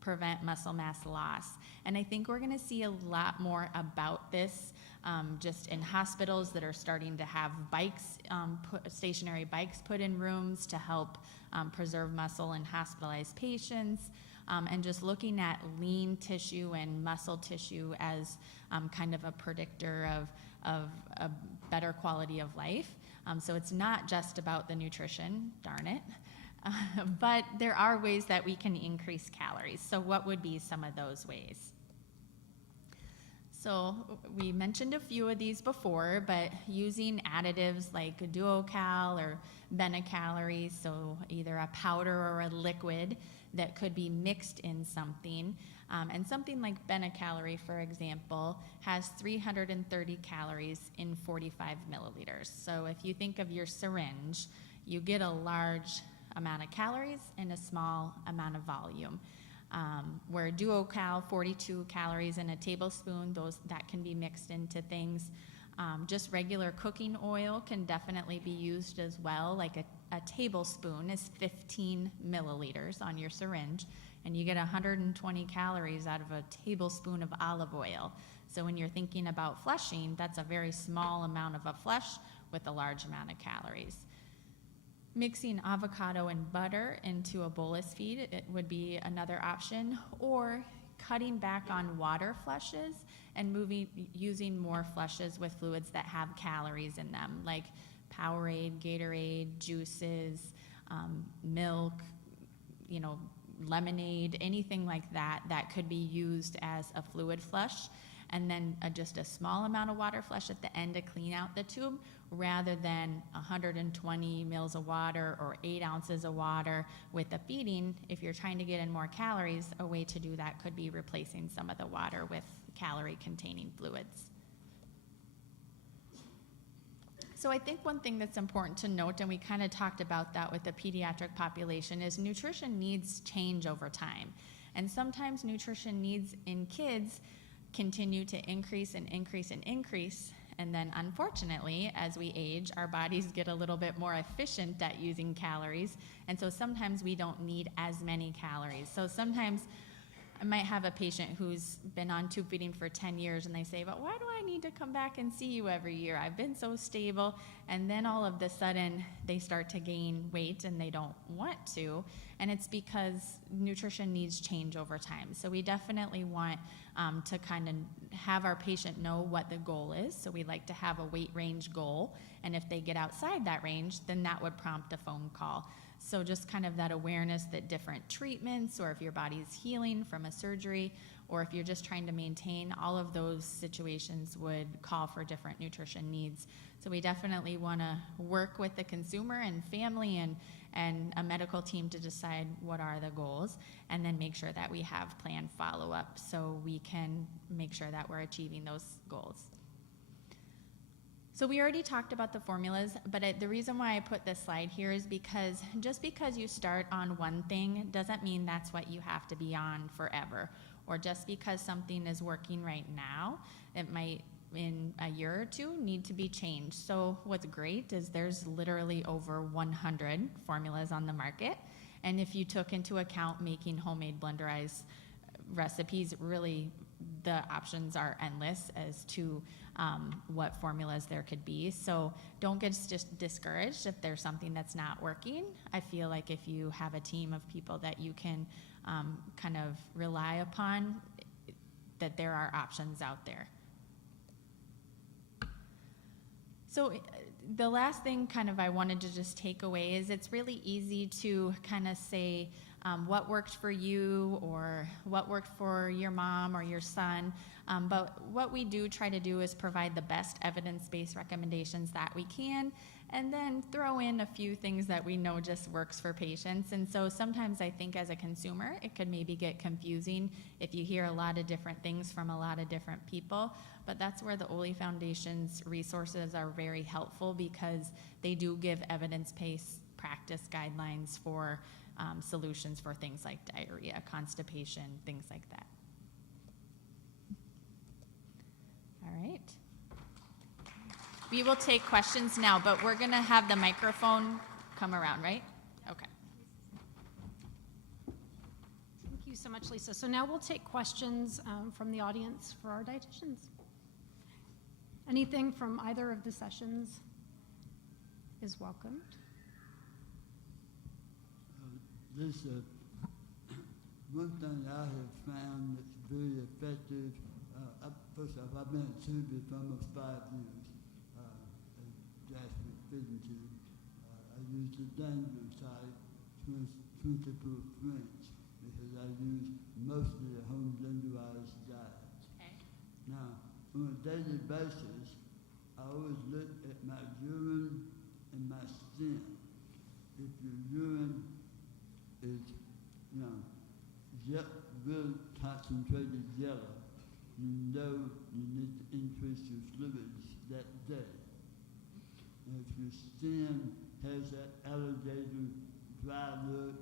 prevent muscle mass loss. And I think we're going to see a lot more about this just in hospitals that are starting to have bikes, stationary bikes put in rooms to help preserve muscle in hospitalized patients, and just looking at lean tissue and muscle tissue as kind of a predictor of a better quality of life. So it's not just about the nutrition, darn it, but there are ways that we can increase calories. So what would be some of those ways? So we mentioned a few of these before, but using additives like DuoCal or Benecalories, so either a powder or a liquid that could be mixed in something. And something like Benecalorie, for example, has 330 calories in 45 milliliters. So if you think of your syringe, you get a large amount of calories in a small amount of volume. Where DuoCal, 42 calories in a tablespoon, that can be mixed into things. Just regular cooking oil can definitely be used as well. Like a tablespoon is 15 milliliters on your syringe, and you get 120 calories out of a tablespoon of olive oil. So when you're thinking about flushing, that's a very small amount of a flush with a large amount of calories. Mixing avocado and butter into a bolus feed, it would be another option, or cutting back on water flushes and using more flushes with fluids that have calories in them, like Powerade, Gatorade, juices, milk, lemonade, anything like that could be used as a fluid flush, and then just a small amount of water flush at the end to clean out the tube, rather than 120 mils of water or 8 ounces of water with the feeding. If you're trying to get in more calories, a way to do that could be replacing some of the water with calorie-containing fluids. So I think one thing that's important to note, and we kind of talked about that with the pediatric population, is nutrition needs change over time. And sometimes nutrition needs in kids continue to increase and increase and increase. And then unfortunately, as we age, our bodies get a little bit more efficient at using calories. And so sometimes we don't need as many calories. So sometimes I might have a patient who's been on tube feeding for 10 years, and they say, but why do I need to come back and see you every year? I've been so stable. And then all of a sudden they start to gain weight and they don't want to. And it's because nutrition needs change over time. So we definitely want to kind of have our patient know what the goal is. So we like to have a weight range goal. And if they get outside that range, then that would prompt a phone call. So just kind of that awareness that different treatments, or if your body's healing from a surgery, or if you're just trying to maintain, all of those situations would call for different nutrition needs. So we definitely want to work with the consumer and family and a medical team to decide what are the goals, and then make sure that we have planned follow-up so we can make sure that we're achieving those goals. So we already talked about the formulas, but the reason why I put this slide here is because just because you start on one thing doesn't mean that's what you have to be on forever. Or just because something is working right now, it might in a year or two need to be changed. So what's great is there's literally over 100 formulas on the market. And if you took into account making homemade blenderized recipes, really the options are endless as to what formulas there could be. So don't get just discouraged if there's something that's not working. I feel like if you have a team of people that you can kind of rely upon, that there are options out there. So the last thing kind of I wanted to just take away is it's really easy to kind of say what worked for you or what worked for your mom or your son. But what we do try to do is provide the best evidence-based recommendations that we can, and then throw in a few things that we know just works for patients. And so sometimes I think as a consumer, it could maybe get confusing if you hear a lot of different things from a lot of different people. But that's where the Oley Foundation's resources are very helpful, because they do give evidence-based practice guidelines for solutions for things like diarrhea, constipation, things like that. All right. We will take questions now, but we're going to have the microphone come around, right? Okay. Thank you so much, Lisa. So now we'll take questions from the audience for our dietitians. Anything from either of the sessions is welcomed. Lisa, one thing I have found that's very effective, first off, I've been at Tubi for almost 5 years. Jasper feeding tube. I use the danger type 24 French because I use mostly a home genderized diet. Okay. Now, on a daily basis, I always look at my urine and my skin. If your urine is, real concentrated yellow, you know you need to increase your fluids that day. And if your skin has that alligator dry look,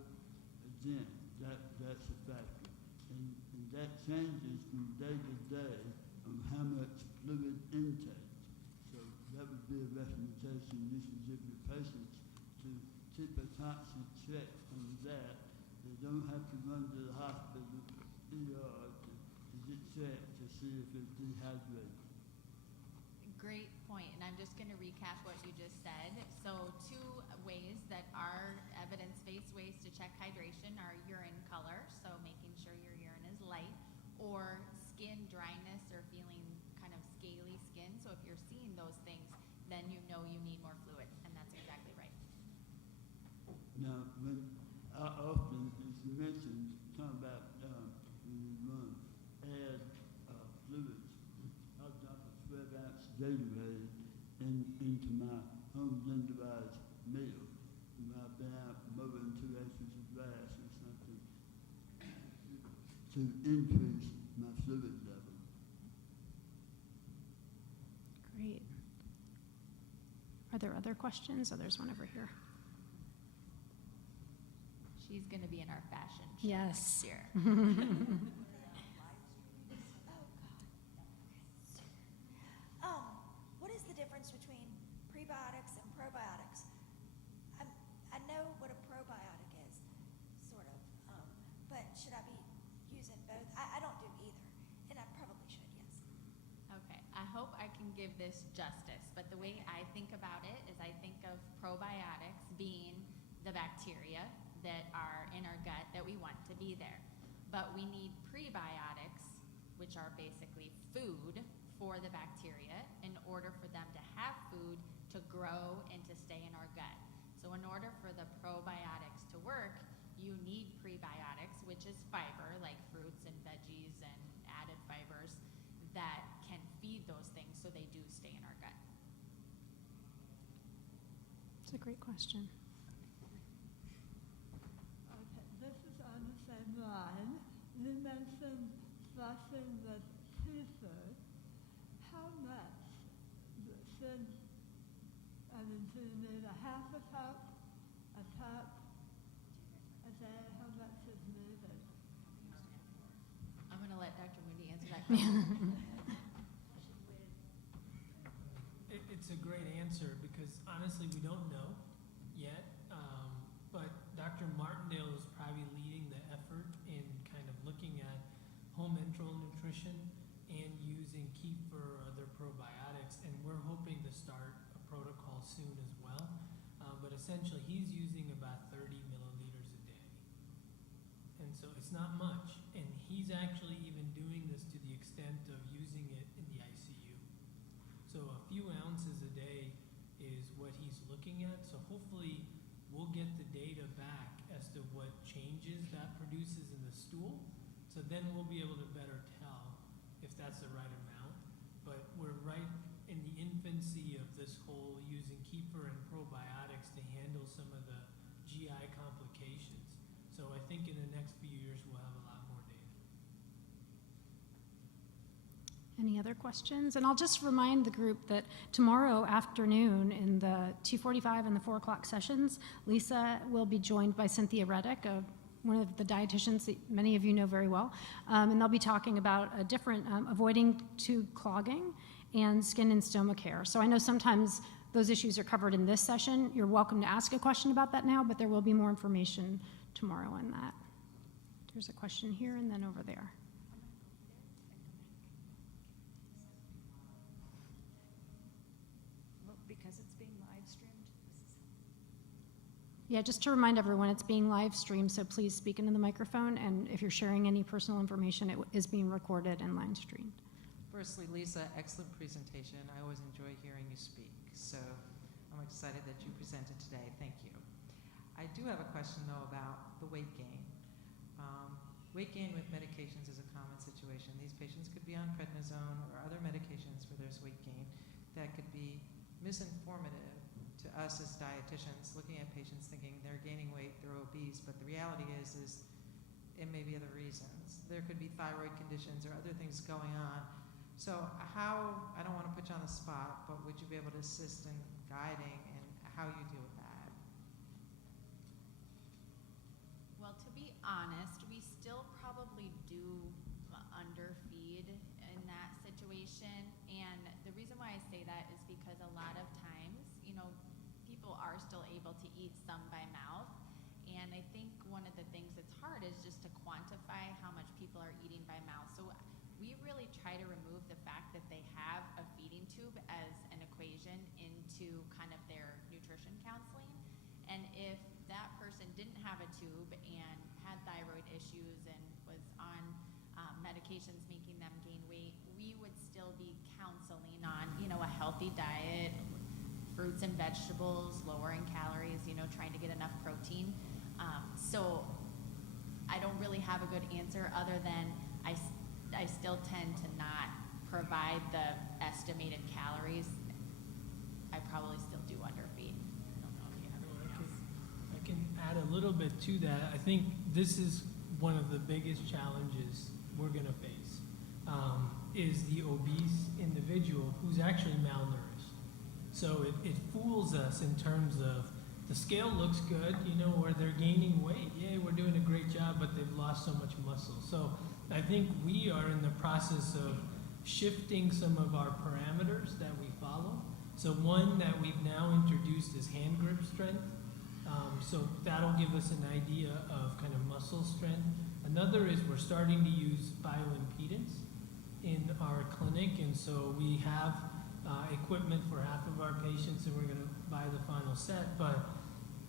again, that's a factor. And that changes from day to day on how much fluid intake. So that would be a recommendation you should give your patients to keep a constant check on that. They don't have to run to the hospital, ER, to get checked to see if it's dehydrated. Great point, and I'm just going to recap what you just said. So 2 ways that are evidence-based ways to check hydration are urine color, so making sure your urine is light, or skin dryness or feeling kind of scaly skin. So if you're seeing those things, then you know you need more fluid, and that's exactly right. Now, when I often, as you mentioned, talk about when you run, add fluids. I'll dump a 12-ounce Gatorade into my home genderized meal. When I've been out mowing 2 acres of grass or something to increase my fluid level. Great. Are there other questions? Oh, there's one over here. She's going to be in our fashion show Yes. next year. What is the difference between prebiotics and probiotics? I know what a probiotic is, sort of, but should I be using both? I don't do either, and I probably should, yes. Okay, I hope I can give this justice, but the way I think about it is I think of probiotics being the bacteria that are in our gut that we want to be there. But we need prebiotics, which are basically food for the bacteria, in order for them to have food to grow and to stay in our gut. So in order for the probiotics to work, you need prebiotics, which is fiber, like fruits and veggies and added fibers that can feed those things so they do stay in our gut. It's a great question. Okay, this is on the same line. You mentioned flushing the toothbrush. How much should, do you need a half a cup, a cup a day? How much is needed? I'm going to let Dr. Mundi answer that question. It's a great answer because honestly we don't know yet, but Dr. Martindale is probably leading the effort in kind of looking at home enteral nutrition and using kefir or other probiotics, and we're hoping to start a protocol soon as well. But essentially he's using about 30 milliliters a day, and so it's not much, and he's actually even doing this to the extent of using it in the ICU. So a few ounces a day to what changes that produces in the stool. So then we'll be able to better tell if that's the right amount. But we're right in the infancy of this whole using kefir and probiotics to handle some of the GI complications. So I think in the next few years we'll have a lot more data. Any other questions? And I'll just remind the group that tomorrow afternoon in the 2:45 and the 4 o'clock sessions, Lisa will be joined by Cynthia Reddick, one of the dietitians that many of you know very well, and they'll be talking about a different avoiding tube clogging and skin and stoma care. So I know sometimes those issues are covered in this session. You're welcome to ask a question about that now, but there will be more information tomorrow on that. There's a question here and then over there. Because it's being live streamed? Yeah, just to remind everyone, it's being live streamed, so please speak into the microphone, and if you're sharing any personal information, it is being recorded and live streamed. Firstly, Lisa, excellent presentation. I always enjoy hearing you speak, so I'm excited that you presented today. Thank you. I do have a question, though, about the weight gain. Weight gain with medications is a common situation. These patients could be on prednisone or other medications where there's weight gain that could be misinformative to us as dietitians, looking at patients thinking they're gaining weight, they're obese, but the reality is it may be other reasons. There could be thyroid conditions or other things going on. So how, I don't want to put you on the spot, but would you be able to assist in guiding and how you deal with that? Well, to be honest, we still probably do underfeed in that situation. And the reason why I say that is because a lot of times, you know, people are still able to eat some by mouth. And I think one of the things that's hard is just to quantify how much people are eating by mouth. So we really try to remove the fact that they have a feeding tube as an equation into kind of their nutrition counseling. And if that person didn't have a tube and had thyroid issues and was on medications making them gain weight, we would still be counseling on, you know, a healthy diet, fruits and vegetables, lowering calories, you know, trying to get enough protein. So I don't really have a good answer other than I still tend to not provide the estimated calories. I probably still do underfeed. I don't know if you have anything else. I can add a little bit to that. I think this is one of the biggest challenges we're going to face, is the obese individual who's actually malnourished. So it fools us in terms of the scale looks good, you know, or they're gaining weight. Yay, we're doing a great job, but they've lost so much muscle. So I think we are in the process of shifting some of our parameters that we follow. So one that we've now introduced is hand grip strength. So that'll give us an idea of kind of muscle strength. Another is we're starting to use bioimpedance in our clinic, and so we have equipment for half of our patients, and we're going to buy the final set, but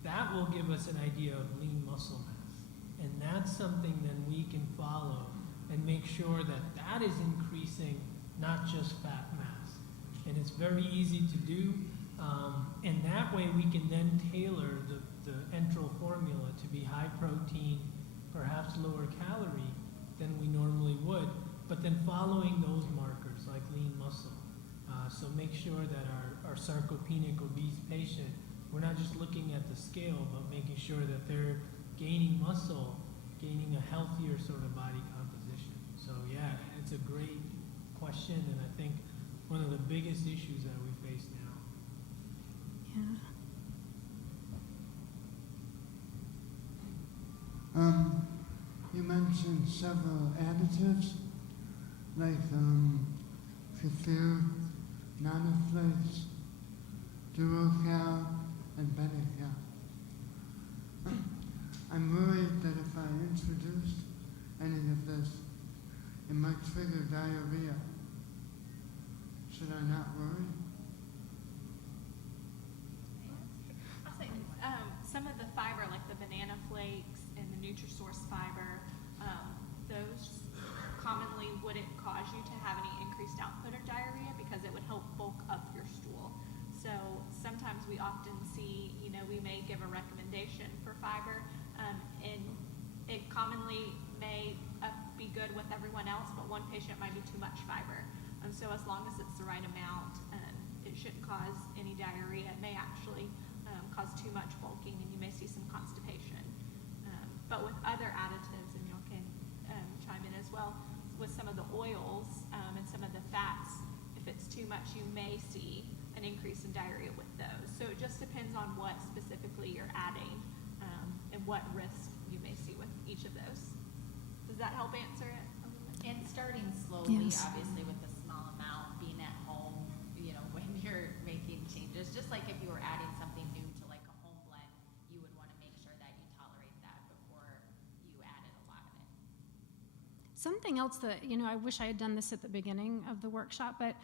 that will give us an idea of lean muscle mass. And that's something then we can follow and make sure that that is increasing, not just fat mass. And it's very easy to do, and that way we can then tailor the enteral formula to be high protein, perhaps lower calorie than we normally would, but then following those markers like lean muscle. So make sure that our sarcopenic obese patient, we're not just looking at the scale, but making sure that they're gaining muscle, gaining a healthier sort of body composition. So yeah, it's a great question, and I think one of the biggest issues that we face now. Yeah. You mentioned several additives, like kefir, nanoflakes, durocal, and Benecal. I'm worried that if I introduce any of this, it might trigger diarrhea. Should I not worry? I'll say some of the fiber, like the banana flakes and the Nutrisource fiber, those commonly wouldn't cause you to have any increased output of diarrhea because it would help bulk up your stool. So sometimes we often see, you know, we may give a recommendation for fiber, commonly may be good with everyone else, but one patient might be too much fiber. So as long as it's the right amount, it shouldn't cause any diarrhea. It may actually cause too much bulking, and you may see some constipation. But with other additives, and y'all can chime in as well, with some of the oils and some of the fats, if it's too much, you may see an increase in diarrhea with those. So it just depends on what specifically you're adding and what risk you may see with each of those. Does that help answer it? And starting slowly, Yes. obviously, with a small amount, being at home, you know, when you're making changes, just like if you were adding something new to like a home blend, you would want to make sure that you tolerate that before you added a lot of it. Something else that, you know, I wish I had done this at the beginning of the workshop, but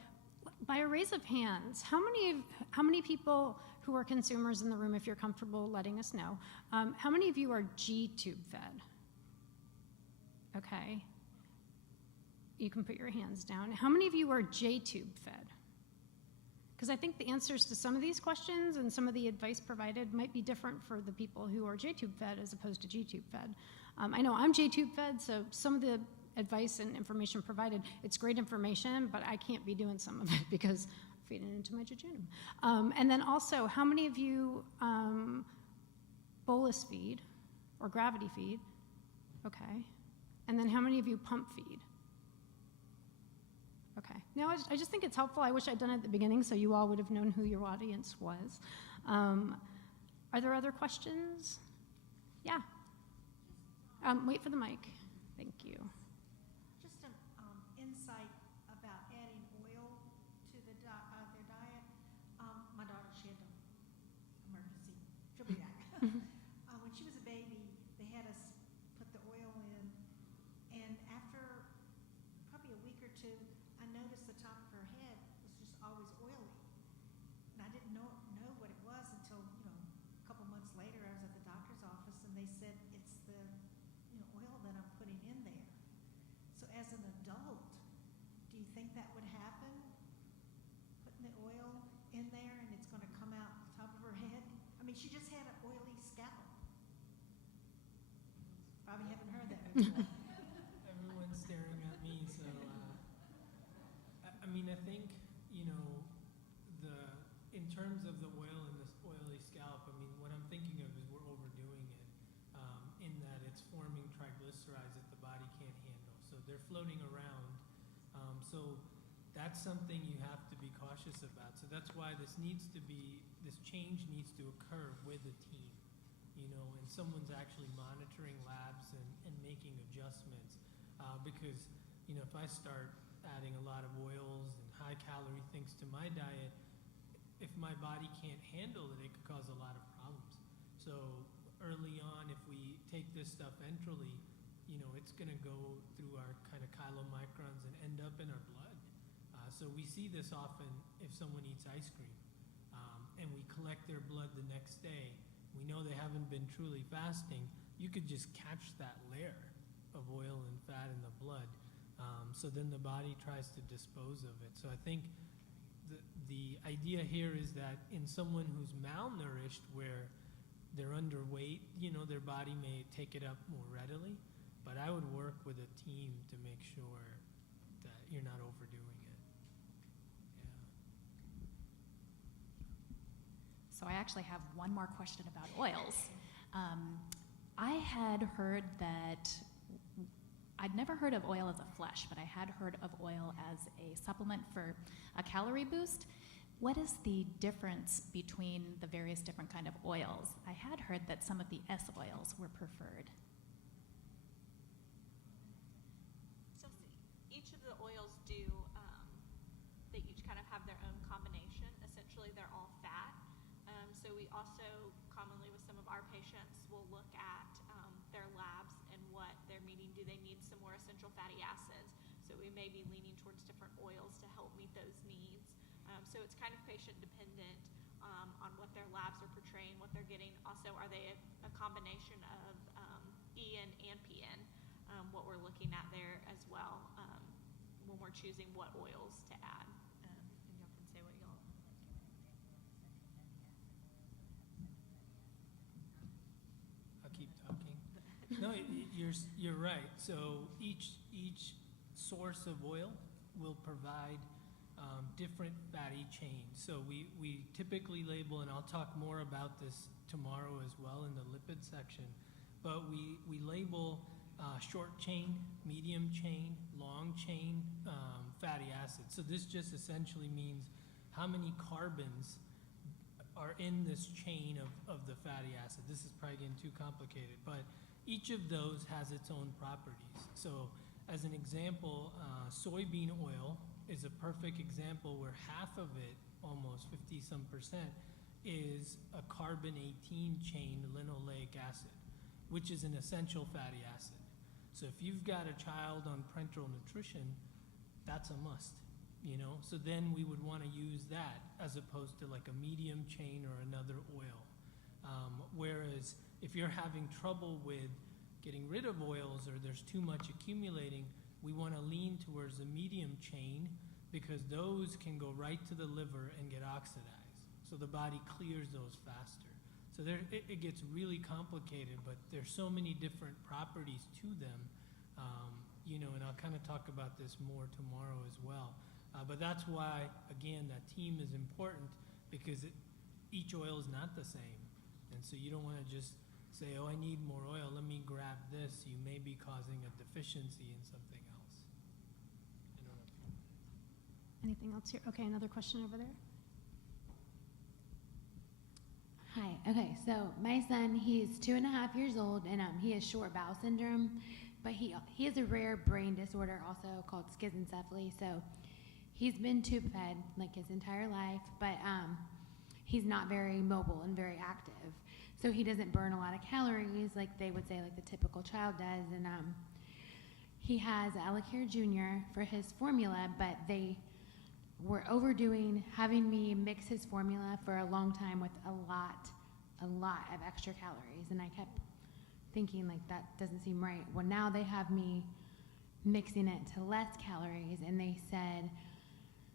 by a raise of hands, how many people who are consumers in the room, if you're comfortable letting us know, how many of you are G-tube fed? Okay. You can put your hands down. How many of you are J-tube fed? Because I think the answers to some of these questions and some of the advice provided might be different for the people who are J-tube fed as opposed to G-tube fed. I know I'm J-tube fed, so some of the advice and information provided, it's great information, but I can't be doing some of it because I'm feeding it into my jejunum. And then also, how many of you bolus feed or gravity feed? Okay. And then how many of you pump feed? Okay. Now, I just think it's helpful. I wish I'd done it at the beginning so you all would have known who your audience was. Are there other questions? Yeah. Wait for the mic. Thank you. Just an insight about adding oil to their diet. My daughter, she had an emergency. She'll be back. When she was a baby, they had us put the oil in, and after probably a week or two, I noticed the top of her head was just always oily, and I didn't know what it was until a couple months later. I was at the doctor's office, and they said it's the oil that I'm putting in there. So as an adult, do you think that would happen? Putting the oil in there and it's going to come out the top of her head? I mean, she just had an oily scalp. Probably haven't heard that before. Everyone's staring at me, so I mean, I think in terms of the oil and this oily scalp, I mean, what I'm thinking of is we're overdoing it in that it's forming triglycerides that the body can't handle, so they're floating around. So that's something you have to be cautious about. So that's why this change needs to occur with a team, and someone's actually monitoring labs and making adjustments. Because, if I start adding a lot of oils and high calorie things to my diet, if my body can't handle it, it could cause a lot of problems. So early on, if we take this stuff enterally, it's going to go through our kind of chylomicrons and end up in our blood. So we see this often if someone eats ice cream and we collect their blood the next day. We know they haven't been truly fasting. You could just catch that layer of oil and fat in the blood. So then the body tries to dispose of it. So I think the idea here is that in someone who's malnourished, where they're underweight, their body may take it up more readily. But I would work with a team to make sure that you're not overdoing it. Yeah. So I actually have one more question about oils. I had heard that, I'd never heard of oil as a flesh, but I had heard of oil as a supplement for a calorie boost. What is the difference between the various different kind of oils? I had heard that some of the S oils were preferred. So each of the oils they each kind of have their own combination. Essentially, they're all fat. So we also commonly with some of our patients will look at their labs and what they're needing. Do they need some more essential fatty acids? So we may be leaning towards different oils to help meet those needs. So it's kind of patient dependent on what their labs are portraying, what they're getting. Also, are they a combination of EN and PN? What we're looking at there as well when we're choosing what oils to add. And y'all can say what y'all. I'll keep talking. No, you're right. So each source of oil will provide different fatty chains. So we typically label, and I'll talk more about this tomorrow as well in the lipid section, but we label short chain, medium chain, long chain fatty acids. So this just essentially means how many carbons are in this chain of the fatty acid. This is probably getting too complicated, but each of those has its own properties. So as an example, soybean oil is a perfect example where half of it, almost 50-some%, is a carbon 18 chain linoleic acid, which is an essential fatty acid. So if you've got a child on parenteral nutrition, that's a must, you know? So then we would want to use that as opposed to like a medium chain or another oil. Whereas if you're having trouble with getting rid of oils or there's too much accumulating, we want to lean towards the medium chain because those can go right to the liver and get oxidized. So the body clears those faster. So it gets really complicated, but there's so many different properties to them, you know, and I'll kind of talk about this more tomorrow as well. But that's why, again, that team is important because each oil is not the same. And so you don't want to just say, oh, I need more oil, let me grab this. You may be causing a deficiency in something else. I don't know. Anything else here? Okay, another question over there. Hi. Okay, so my son, he's 2.5 years old, and he has short bowel syndrome, but he has a rare brain disorder also called schizencephaly. So he's been tube fed like his entire life, but he's not very mobile and very active. So he doesn't burn a lot of calories like they would say like the typical child does. And he has Alicare Jr. for his formula, but they were overdoing having me mix his formula for a long time with a lot of extra calories. And I kept thinking like that doesn't seem right. Well, now they have me mixing it to less calories, and they said,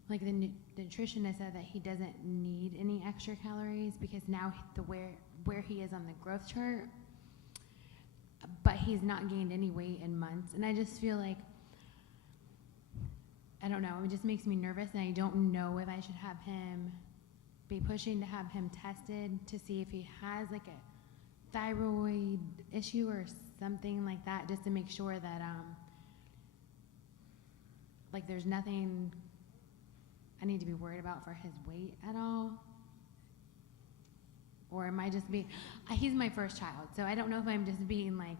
like the nutritionist said that he doesn't need any extra calories because now where he is on the growth chart, but he's not gained any weight in months. And I just feel like, I don't know, it just makes me nervous, and I don't know if I should have him be pushing to have him tested to see if he has like a thyroid issue or something like that, just to make sure that like there's nothing I need to be worried about for his weight at all. Or am I just being, he's my first child, so I don't know if I'm just being like,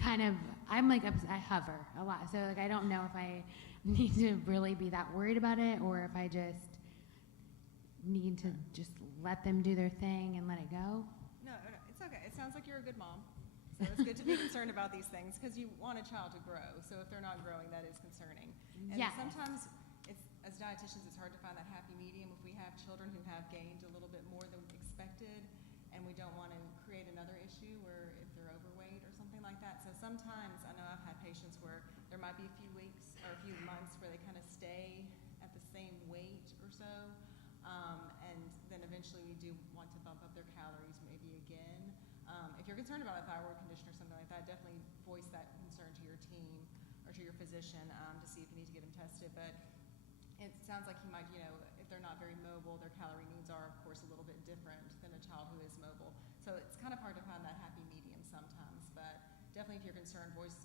kind of, I'm like, I hover a lot. So like, I don't know if I need to really be that worried about it, or if I just need to just let them do their thing and let it go. No, it's okay. It sounds like you're a good mom. So it's good to be concerned about these things because you want a child to grow. So if they're not growing, that is concerning. And yes. Sometimes as dietitians, it's hard to find that happy medium if we have children who have gained a little bit more than expected, and we don't want to create another issue where if they're overweight or something like that. So sometimes I know I've had patients where there might be a few weeks or a few months where they kind of stay at the same weight or so, and then eventually we do want to bump up their calories maybe again. If you're concerned about a thyroid condition or something like that, definitely voice that concern to your team or to your physician to see if you need to get them tested. But it sounds like he might, you know, if they're not very mobile, their calorie needs are, of course, a little bit different than a child who is mobile. So it's kind of hard to find that happy medium sometimes. But definitely if you're concerned, voice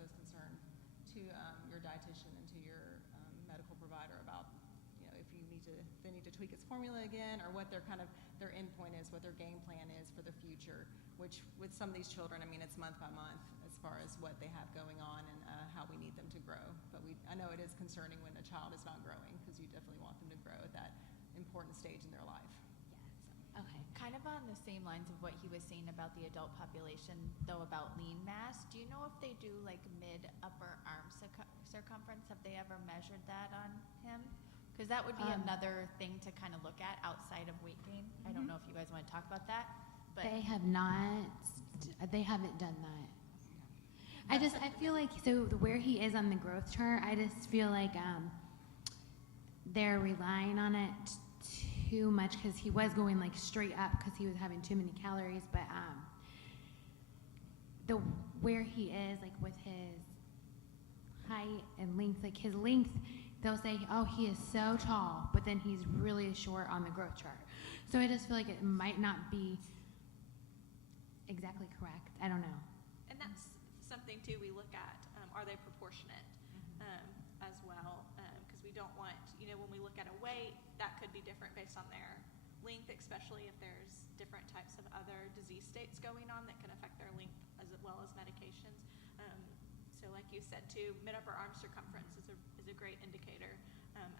those concerns to your dietitian and to your medical provider about, you know, if they need to tweak its formula again, or what their endpoint is, what their game plan is for the future, which with some of these children, I mean, it's month by month as far as what they have going on and how we need them to grow. But I know it is concerning when a child is not growing, because you definitely want them to grow at that important stage in their life. Yes. Okay. Kind of on the same lines of what he was saying about the adult population, though, about lean mass, do you know if they do like mid-upper arm circumference? Have they ever measured that on him? Because that would be another thing to kind of look at outside of weight gain. I don't know if you guys want to talk about that. But they have not. They haven't done that. I feel like, so where he is on the growth chart, I just feel like they're relying on it too much, because he was going like straight up because he was having too many calories, but the where he is, like with his height and length, like his length, they'll say, oh, he is so tall, but then he's really short on the growth chart. So I just feel like it might not be exactly correct. I don't know. And that's something too we look at. Are they proportionate as well? Because we don't want, when we look at a weight, that could be different based on their length, especially if there's different types of other disease states going on that can affect their length as well as medications. So like you said too, mid-upper arm circumference is a great indicator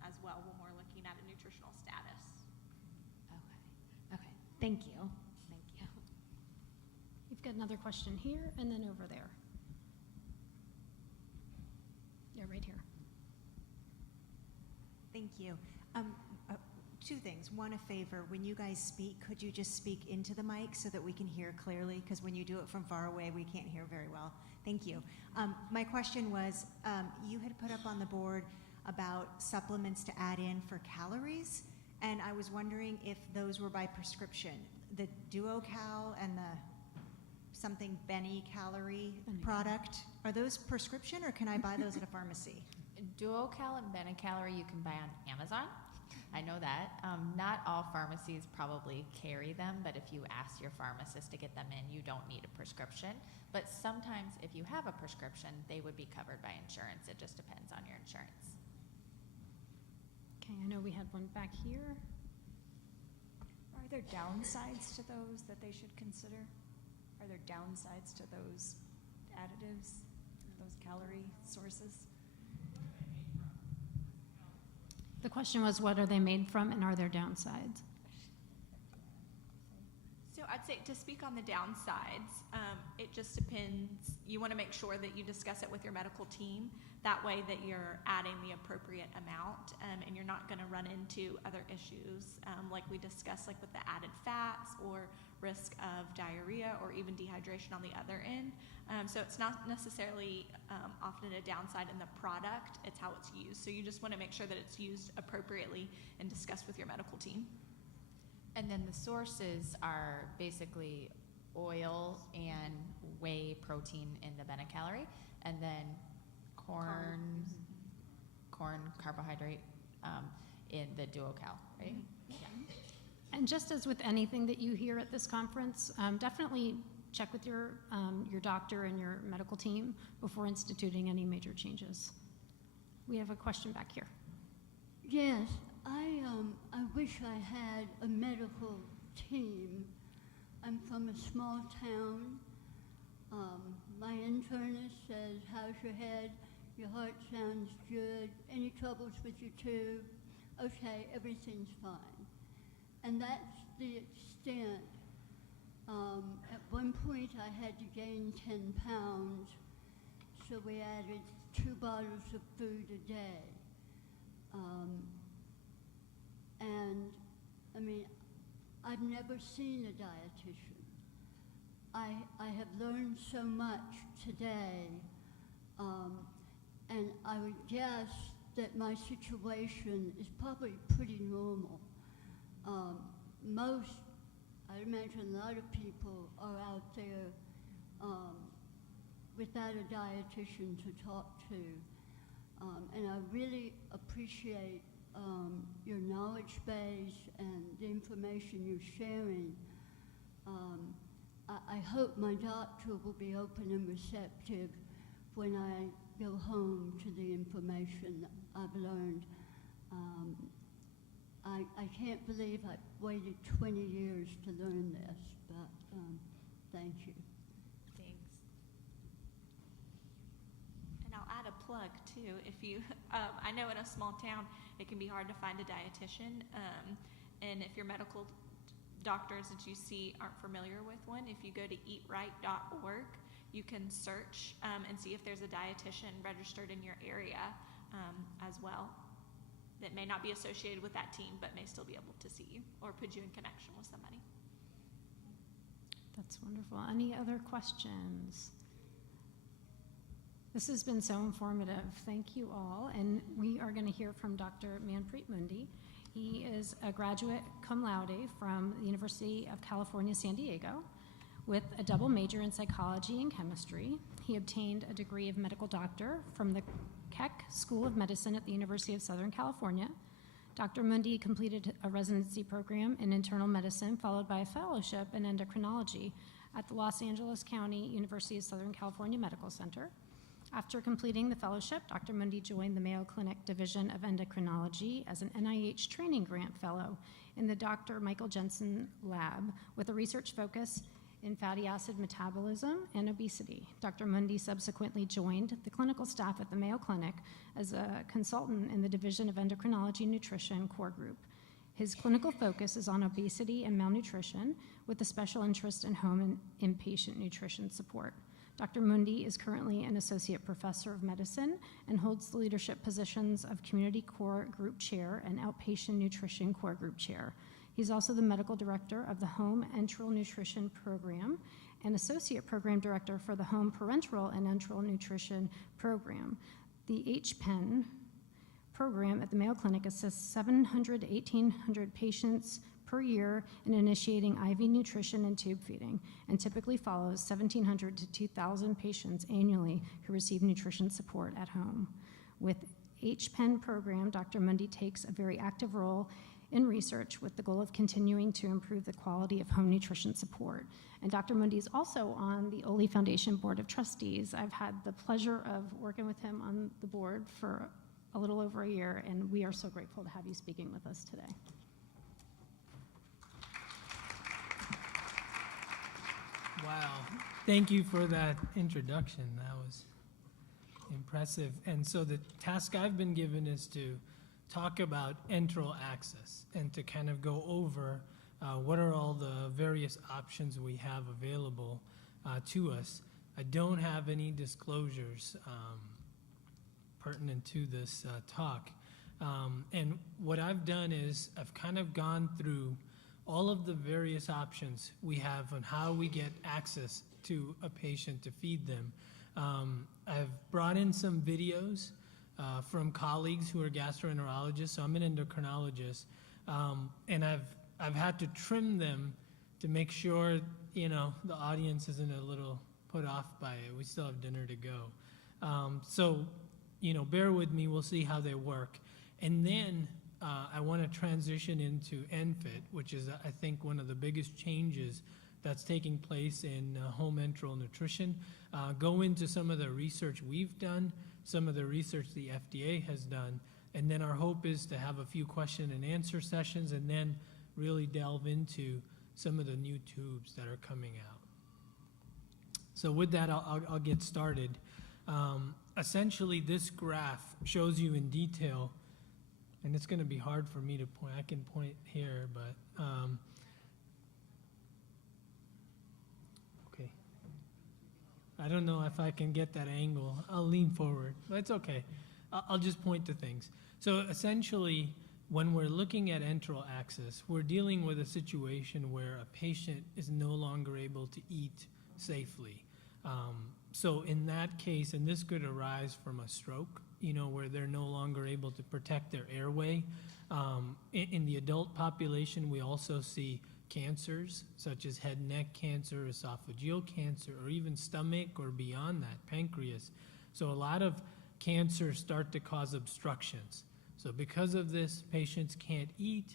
as well when we're looking at a nutritional status. Okay. Thank you. You've got another question here and then over there. Yeah, right here. Thank you. Two things. One, a favor. When you guys speak, could you just speak into the mic so that we can hear clearly? Because when you do it from far away, we can't hear very well. Thank you. My question was, you had put up on the board about supplements to add in for calories, and I was wondering if those were by prescription. The DuoCal and the something Benny calorie product, are those prescription or can I buy those at a pharmacy? DuoCal and Benacalorie you can buy on Amazon. I know that. Not all pharmacies probably carry them, but if you ask your pharmacist to get them in, you don't need a prescription. But sometimes if you have a prescription, they would be covered by insurance. It just depends on your insurance. Okay, I know we had one back here. Are there downsides to those that they should consider? Are there downsides to those additives, those calorie sources? The question was, what are they made from and are there downsides? So I'd say to speak on the downsides, it just depends. You want to make sure that you discuss it with your medical team. That way that you're adding the appropriate amount and you're not going to run into other issues like we discussed, like with the added fats or risk of diarrhea or even dehydration on the other end. So it's not necessarily often a downside in the product, it's how it's used. So you just want to make sure that it's used appropriately and discussed with your medical team. And then the sources are basically oil and whey protein in the Benacalorie, and then corn carbohydrate in the DuoCal, right? Mm-hmm. Yeah. And just as with anything that you hear at this conference, definitely check with your doctor and your medical team before instituting any major changes. We have a question back here. Yes, I wish I had a medical team. I'm from a small town. My internist says, how's your head? Your heart sounds good. Any troubles with your tube? Okay, everything's fine. And that's the extent. At one point I had to gain 10 pounds, so we added 2 bottles of food a day. And I mean, I've never seen a dietitian. I have learned so much today, and I would guess that my situation is probably pretty normal. I imagine a lot of people are out there without a dietitian to talk to. And I really appreciate your knowledge base and the information you're sharing. I hope my doctor will be open and receptive when I go home to the information I've learned. I can't believe I waited 20 years to learn this, but thank you. Thanks. And I'll add a plug too. If you, I know in a small town it can be hard to find a dietitian, and if your medical doctors that you see aren't familiar with one, if you go to eatright.org, you can search and see if there's a dietitian registered in your area as well, that may not be associated with that team, but may still be able to see you or put you in connection with somebody. That's wonderful. Any other questions? This has been so informative. Thank you all. And we are going to hear from Dr. Manpreet Mundi. He is a graduate cum laude from the University of California, San Diego, With a double major in psychology and chemistry, he obtained a degree of medical doctor from the Keck School of Medicine at the University of Southern California. Dr. Mundi completed a residency program in internal medicine, followed by a fellowship in endocrinology at the Los Angeles County University of Southern California Medical Center. After completing the fellowship, Dr. Mundi joined the Mayo Clinic Division of Endocrinology as an NIH Training Grant Fellow in the Dr. Michael Jensen Lab with a research focus in fatty acid metabolism and obesity. Dr. Mundi subsequently joined the clinical staff at the Mayo Clinic as a consultant in the Division of Endocrinology and Nutrition Core Group. His clinical focus is on obesity and malnutrition with a special interest in home and inpatient nutrition support. Dr. Mundi is currently an associate professor of medicine and holds the leadership positions of Community Core Group Chair and Outpatient Nutrition Core Group Chair. He's also the medical director of the Home Enteral Nutrition Program and associate program director for the Home Parenteral and Enteral Nutrition Program. The HPEN program at the Mayo Clinic assists 700 to 1,800 patients per year in initiating IV nutrition and tube feeding, and typically follows 1,700 to 2,000 patients annually who receive nutrition support at home. With HPEN program, Dr. Mundi takes a very active role in research with the goal of continuing to improve the quality of home nutrition support. And Dr. Mundi is also on the Oley Foundation Board of Trustees. I've had the pleasure of working with him on the board for a little over a year, and we are so grateful to have you speaking with us today. Wow, thank you for that introduction. That was impressive. And so the task I've been given is to talk about enteral access and to kind of go over what are all the various options we have available to us. I don't have any disclosures pertinent to this talk. And what I've done is I've kind of gone through all of the various options we have on how we get access to a patient to feed them. I've brought in some videos from colleagues who are gastroenterologists, so I'm an endocrinologist, and I've had to trim them to make sure, you know, the audience isn't a little put off by it. We still have dinner to go. So, you know, bear with me, we'll see how they work. And then I want to transition into NFIT, which is, I think, one of the biggest changes that's taking place in home enteral nutrition. Go into some of the research we've done, some of the research the FDA has done, and then our hope is to have a few question and answer sessions and then really delve into some of the new tubes that are coming out. So with that, I'll get started. Essentially, this graph shows you in detail, and it's going to be hard for me to point. I can point here, but okay. I don't know if I can get that angle. I'll lean forward. It's okay. I'll just point to things. So essentially, when we're looking at enteral access, we're dealing with a situation where a patient is no longer able to eat safely. So in that case, and this could arise from a stroke, you know, where they're no longer able to protect their airway. In the adult population, we also see cancers such as head and neck cancer, esophageal cancer, or even stomach or beyond that, pancreas. So a lot of cancers start to cause obstructions. So because of this, patients can't eat,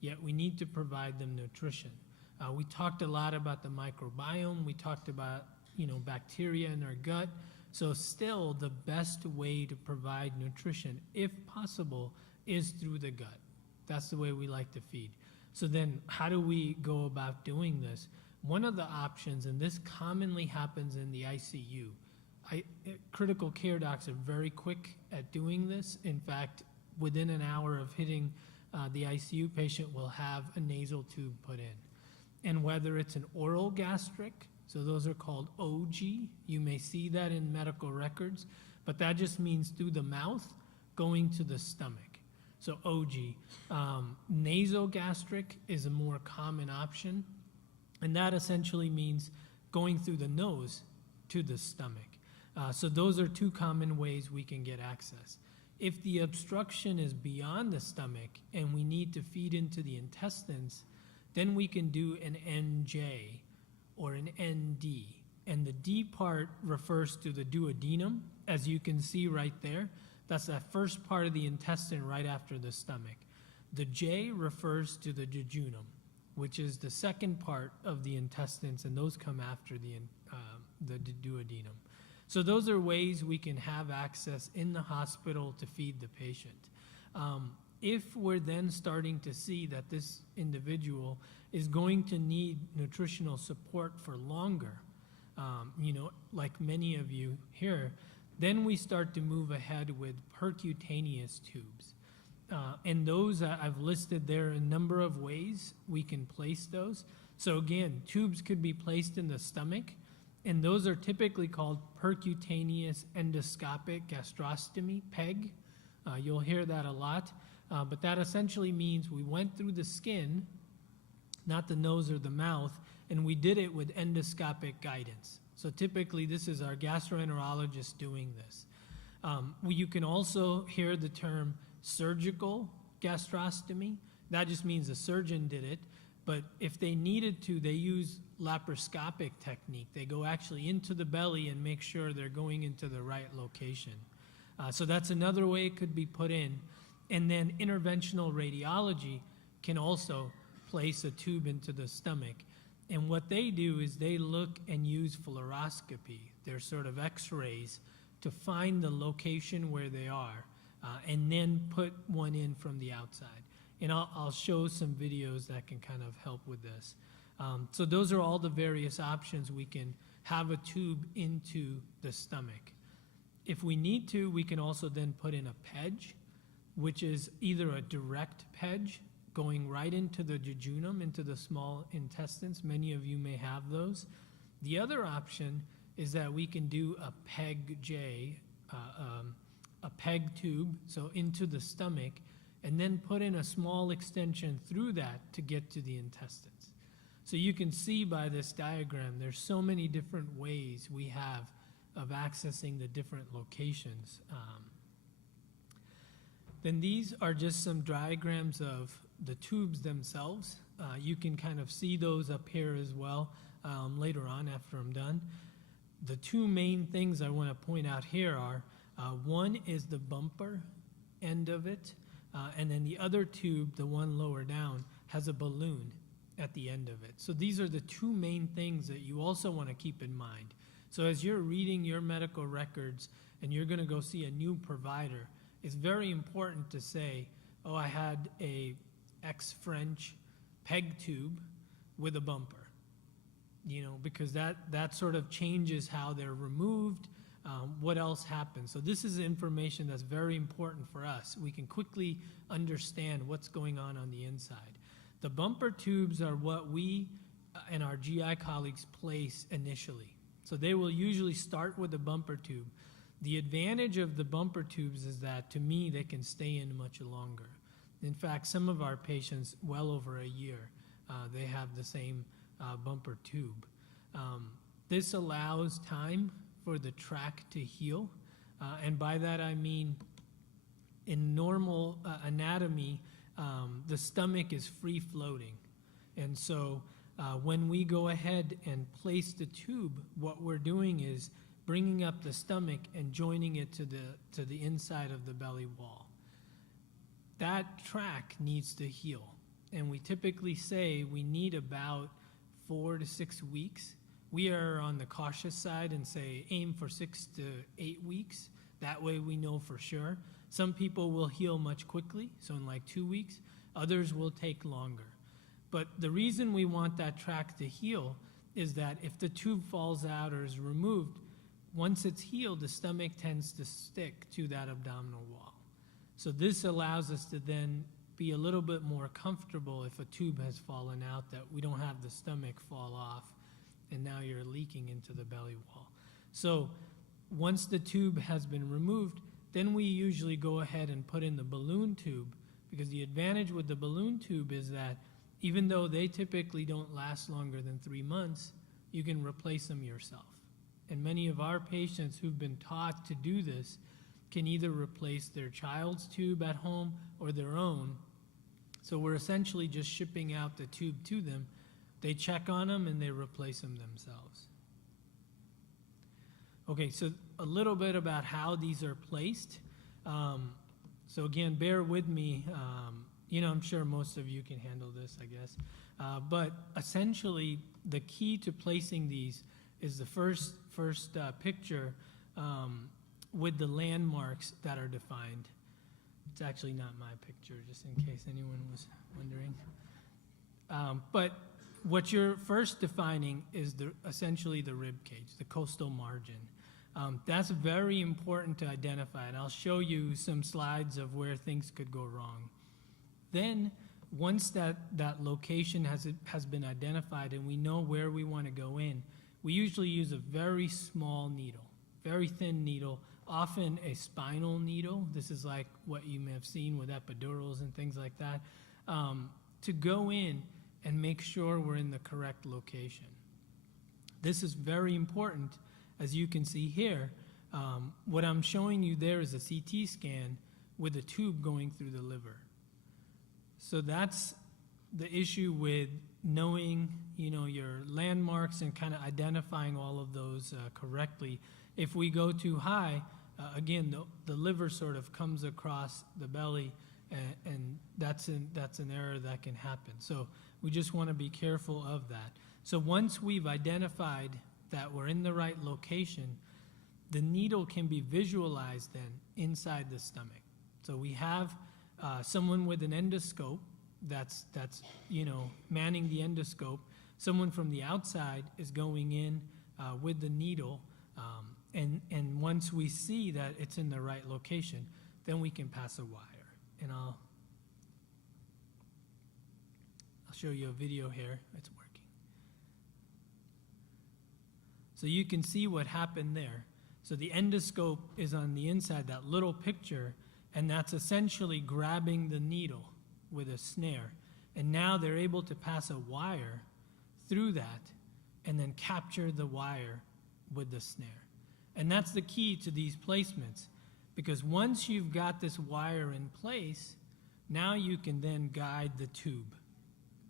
yet we need to provide them nutrition. We talked a lot about the microbiome. We talked about, you know, bacteria in our gut. So still the best way to provide nutrition, if possible, is through the gut. That's the way we like to feed. So then how do we go about doing this? One of the options, and this commonly happens in the ICU, critical care docs are very quick at doing this. In fact, within an hour of hitting the ICU, patient will have a nasal tube put in. And whether it's an oral gastric, so those are called OG. You may see that in medical records, but that just means through the mouth going to the stomach. So OG. Nasogastric is a more common option, and that essentially means going through the nose to the stomach. So those are two common ways we can get access. If the obstruction is beyond the stomach and we need to feed into the intestines, then we can do an NJ, or an ND. And the D part refers to the duodenum, as you can see right there. That's that first part of the intestine right after the stomach. The J refers to the jejunum, which is the second part of the intestines, and those come after the duodenum. So those are ways we can have access in the hospital to feed the patient. If we're then starting to see that this individual is going to need nutritional support for longer, like many of you here, then we start to move ahead with percutaneous tubes. And those I've listed there a number of ways we can place those. So again, tubes could be placed in the stomach, and those are typically called percutaneous endoscopic gastrostomy, PEG. You'll hear that a lot, but that essentially means we went through the skin, not the nose or the mouth, and we did it with endoscopic guidance. So typically this is our gastroenterologist doing this. You can also hear the term surgical gastrostomy. That just means the surgeon did it, but if they needed to, they use laparoscopic technique. They go actually into the belly and make sure they're going into the right location. So that's another way it could be put in. And then interventional radiology can also place a tube into the stomach. And what they do is they look and use fluoroscopy. They're sort of x-rays to find the location where they are, and then put one in from the outside. And I'll show some videos that can kind of help with this. So those are all the various options we can have a tube into the stomach. If we need to, we can also then put in a PEG, which is either a direct PEG going right into the jejunum, into the small intestines. Many of you may have those. The other option is that we can do a PEG-J, a PEG tube, so into the stomach, and then put in a small extension through that to get to the intestines. So you can see by this diagram, there's so many different ways we have of accessing the different locations. Then these are just some diagrams of the tubes themselves. You can kind of see those up here as well later on after I'm done. The two main things I want to point out here are, one is the bumper end of it, and then the other tube, the one lower down, has a balloon at the end of it. So these are the two main things that you also want to keep in mind. So as you're reading your medical records and you're going to go see a new provider, it's very important to say, oh, I had a ex-French PEG tube with a bumper, because that sort of changes how they're removed, what else happens. So this is information that's very important for us. We can quickly understand what's going on the inside. The bumper tubes are what we and our GI colleagues place initially. So they will usually start with a bumper tube. The advantage of the bumper tubes is that, to me, they can stay in much longer. In fact, some of our patients, well over a year, they have the same bumper tube. This allows time for the tract to heal, and by that I mean in normal anatomy, the stomach is free floating. And so when we go ahead and place the tube, what we're doing is bringing up the stomach and joining it to the inside of the belly wall. That tract needs to heal. And we typically say we need about 4 to 6 weeks. We are on the cautious side and say aim for 6 to 8 weeks. That way we know for sure. Some people will heal much quickly, so in like 2 weeks. Others will take longer. But the reason we want that tract to heal is that if the tube falls out or is removed, once it's healed, the stomach tends to stick to that abdominal wall. So this allows us to then be a little bit more comfortable if a tube has fallen out, that we don't have the stomach fall off and now you're leaking into the belly wall. So once the tube has been removed, then we usually go ahead and put in the balloon tube, because the advantage with the balloon tube is that even though they typically don't last longer than 3 months, you can replace them yourself. And many of our patients who've been taught to do this can either replace their child's tube at home or their own. So we're essentially just shipping out the tube to them They check on them and they replace them themselves. Okay, so a little bit about how these are placed. So again, bear with me. I'm sure most of you can handle this, I guess. But essentially, the key to placing these is the first picture with the landmarks that are defined. It's actually not my picture, just in case anyone was wondering. But what you're first defining is essentially the rib cage, the coastal margin. That's very important to identify, and I'll show you some slides of where things could go wrong. Then, once that location has been identified and we know where we want to go in, we usually use a very small needle, very thin needle, often a spinal needle. This is like what you may have seen with epidurals and things like that, to go in and make sure we're in the correct location. This is very important. As you can see here, what I'm showing you there is a CT scan with a tube going through the liver. So that's the issue with knowing, your landmarks and kind of identifying all of those correctly. If we go too high, again, the liver sort of comes across the belly, and that's an error that can happen. So we just want to be careful of that. So once we've identified that we're in the right location, the needle can be visualized then inside the stomach. So we have someone with an endoscope that's manning the endoscope. Someone from the outside is going in with the needle, and once we see that it's in the right location, then we can pass a wire. And I'll show you a video here. It's working. So you can see what happened there. So the endoscope is on the inside, that little picture, and that's essentially grabbing the needle with a snare. And now they're able to pass a wire through that and then capture the wire with the snare. And that's the key to these placements, because once you've got this wire in place, now you can then guide the tube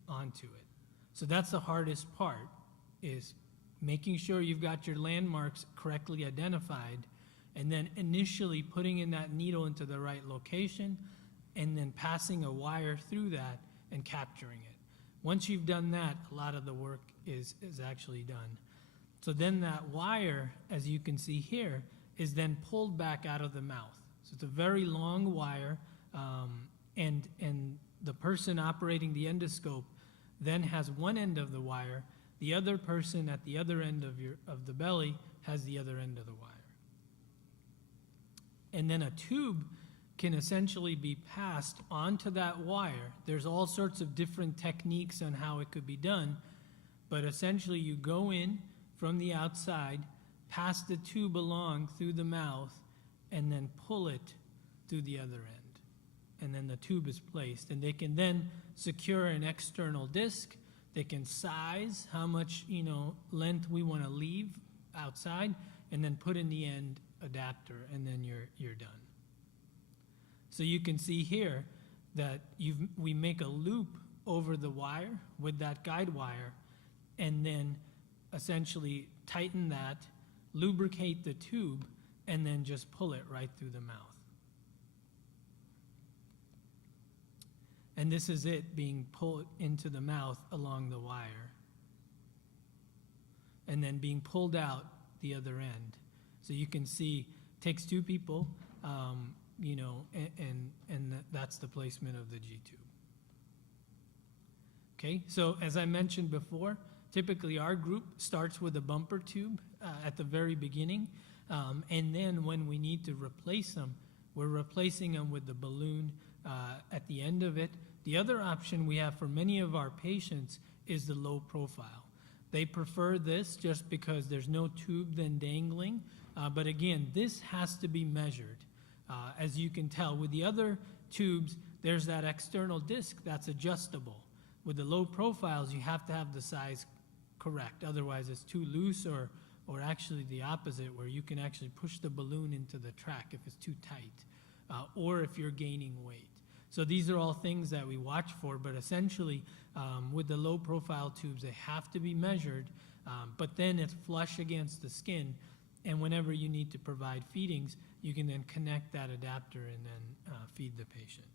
onto it. So that's the hardest part, is making sure you've got your landmarks correctly identified, and then initially putting in that needle into the right location, and then passing a wire through that and capturing it. Once you've done that, a lot of the work is actually done. So then that wire, as you can see here, is then pulled back out of the mouth. So it's a very long wire, and the person operating the endoscope then has one end of the wire. The other person at the other end of the belly has the other end of the wire. And then a tube can essentially be passed onto that wire. There's all sorts of different techniques on how it could be done, but essentially you go in from the outside, pass the tube along through the mouth, and then pull it through the other end. And then the tube is placed, and they can then secure an external disc. They can size how much length we want to leave outside, and then put in the end adapter, and then you're done. So you can see here that we make a loop over the wire with that guide wire, and then essentially tighten that, lubricate the tube, and then just pull it right through the mouth. And this is it being pulled into the mouth along the wire, and then being pulled out the other end. So you can see it takes two people, and that's the placement of the G-tube. Okay, so as I mentioned before, typically our group starts with a bumper tube at the very beginning, and then when we need to replace them, we're replacing them with the balloon at the end of it. The other option we have for many of our patients is the low profile. They prefer this just because there's no tube then dangling, but again, this has to be measured. As you can tell, with the other tubes, there's that external disc that's adjustable. With the low profiles, you have to have the size correct. Otherwise, it's too loose, or actually the opposite, where you can actually push the balloon into the track if it's too tight, or if you're gaining weight. So these are all things that we watch for, but essentially with the low profile tubes, they have to be measured, but then it's flush against the skin, and whenever you need to provide feedings, you can then connect that adapter and then feed the patient.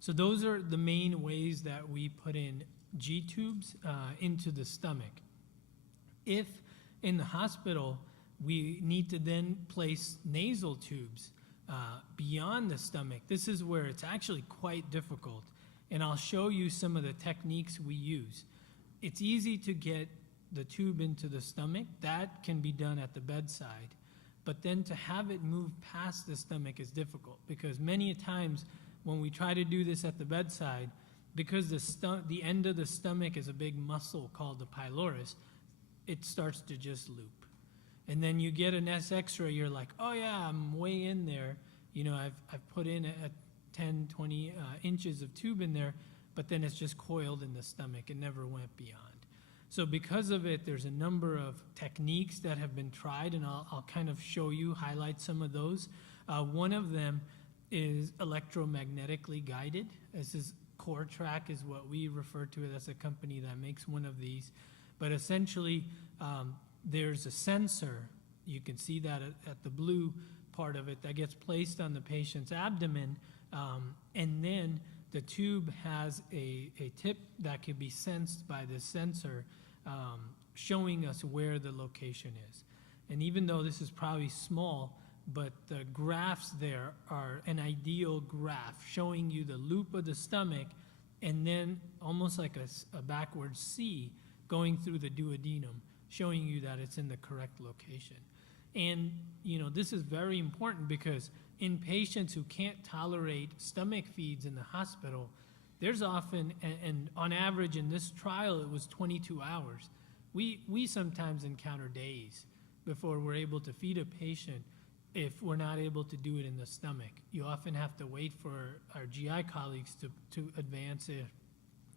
So those are the main ways that we put in G-tubes into the stomach. If in the hospital, we need to then place nasal tubes beyond the stomach, this is where it's actually quite difficult. And I'll show you some of the techniques we use. It's easy to get the tube into the stomach. That can be done at the bedside. But then to have it move past the stomach is difficult, because many times when we try to do this at the bedside, because the end of the stomach is a big muscle called the pylorus, it starts to just loop. And then you get an X-ray, you're like, oh yeah, I'm way in there. You know, I've put in a 10, 20 inches of tube in there, but then it's just coiled in the stomach. It never went beyond. So because of it, there's a number of techniques that have been tried, and I'll kind of show you, highlight some of those. One of them is electromagnetically guided. This is CoreTrack is what we refer to it as, a company that makes one of these. But essentially, there's a sensor, you can see that at the blue part of it, that gets placed on the patient's abdomen, and then the tube has a tip that can be sensed by this sensor, showing us where the location is. And even though this is probably small, but the graphs there are an ideal graph showing you the loop of the stomach, and then almost like a backwards C going through the duodenum, showing you that it's in the correct location. And, you know, this is very important because in patients who can't tolerate stomach feeds in the hospital, there's often, and on average in this trial, it was 22 hours. We sometimes encounter days before we're able to feed a patient if we're not able to do it in the stomach. You often have to wait for our GI colleagues to advance it,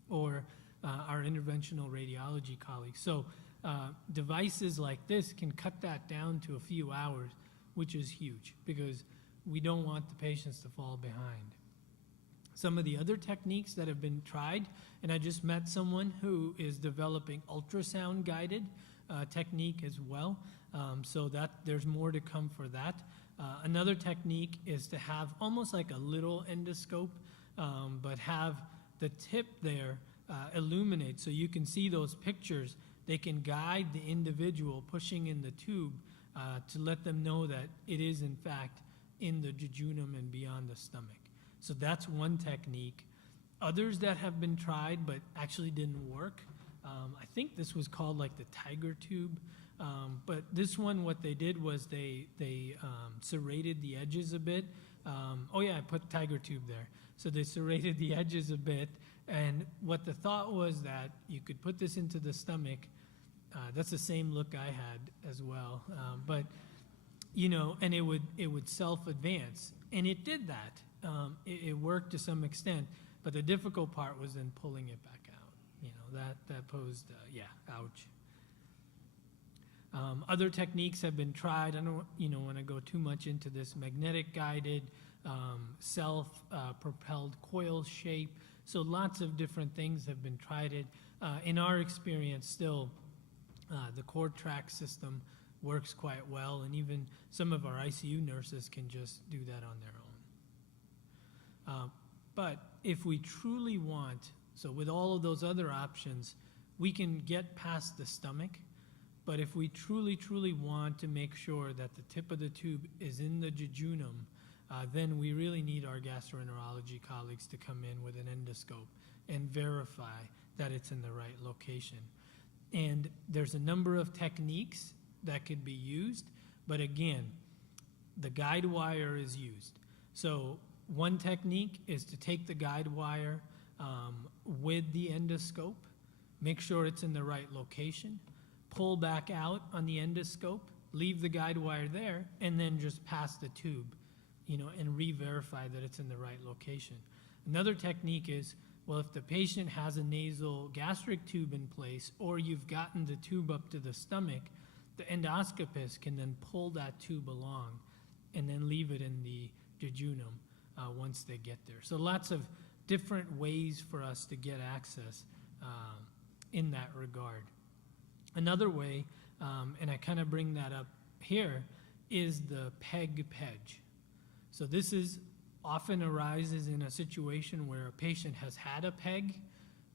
or our interventional radiology colleagues. So devices like this can cut that down to a few hours, which is huge because we don't want the patients to fall behind. Some of the other techniques that have been tried, and I just met someone who is developing ultrasound guided technique as well. So that there's more to come for that. Another technique is to have almost like a little endoscope, but have the tip there illuminate so you can see those pictures. They can guide the individual pushing in the tube to let them know that it is in fact in the jejunum and beyond the stomach. So that's one technique. Others that have been tried but actually didn't work, I think this was called like the tiger tube. But this one, what they did was they serrated the edges a bit. Oh yeah, I put tiger tube there. So they serrated the edges a bit, and what the thought was that you could put this into the stomach. That's the same look I had as well. But you know, and it would self-advance, and it did that. It worked to some extent, but the difficult part was then pulling it back out. You know, that posed, ouch. Other techniques have been tried. I don't want to go too much into this. Magnetic guided, self-propelled coil shape. So lots of different things have been tried. In our experience, still, the CoreTrack system works quite well, and even some of our ICU nurses can just do that on their own. But if we truly want, so with all of those other options, we can get past the stomach. But if we truly, truly want to make sure that the tip of the tube is in the jejunum, then we really need our gastroenterology colleagues to come in with an endoscope and verify that it's in the right location. And there's a number of techniques that could be used, but again, the guide wire is used. So one technique is to take the guide wire with the endoscope, make sure it's in the right location, pull back out on the endoscope, leave the guide wire there, and then just pass the tube, and re-verify that it's in the right location. Another technique is, well, if the patient has a nasal gastric tube in place, or you've gotten the tube up to the stomach, the endoscopist can then pull that tube along and then leave it in the jejunum. once they get there. So lots of different ways for us to get access in that regard. Another way, and I kind of bring that up here, is the PEG-PEG. So this is often arises in a situation where a patient has had a PEG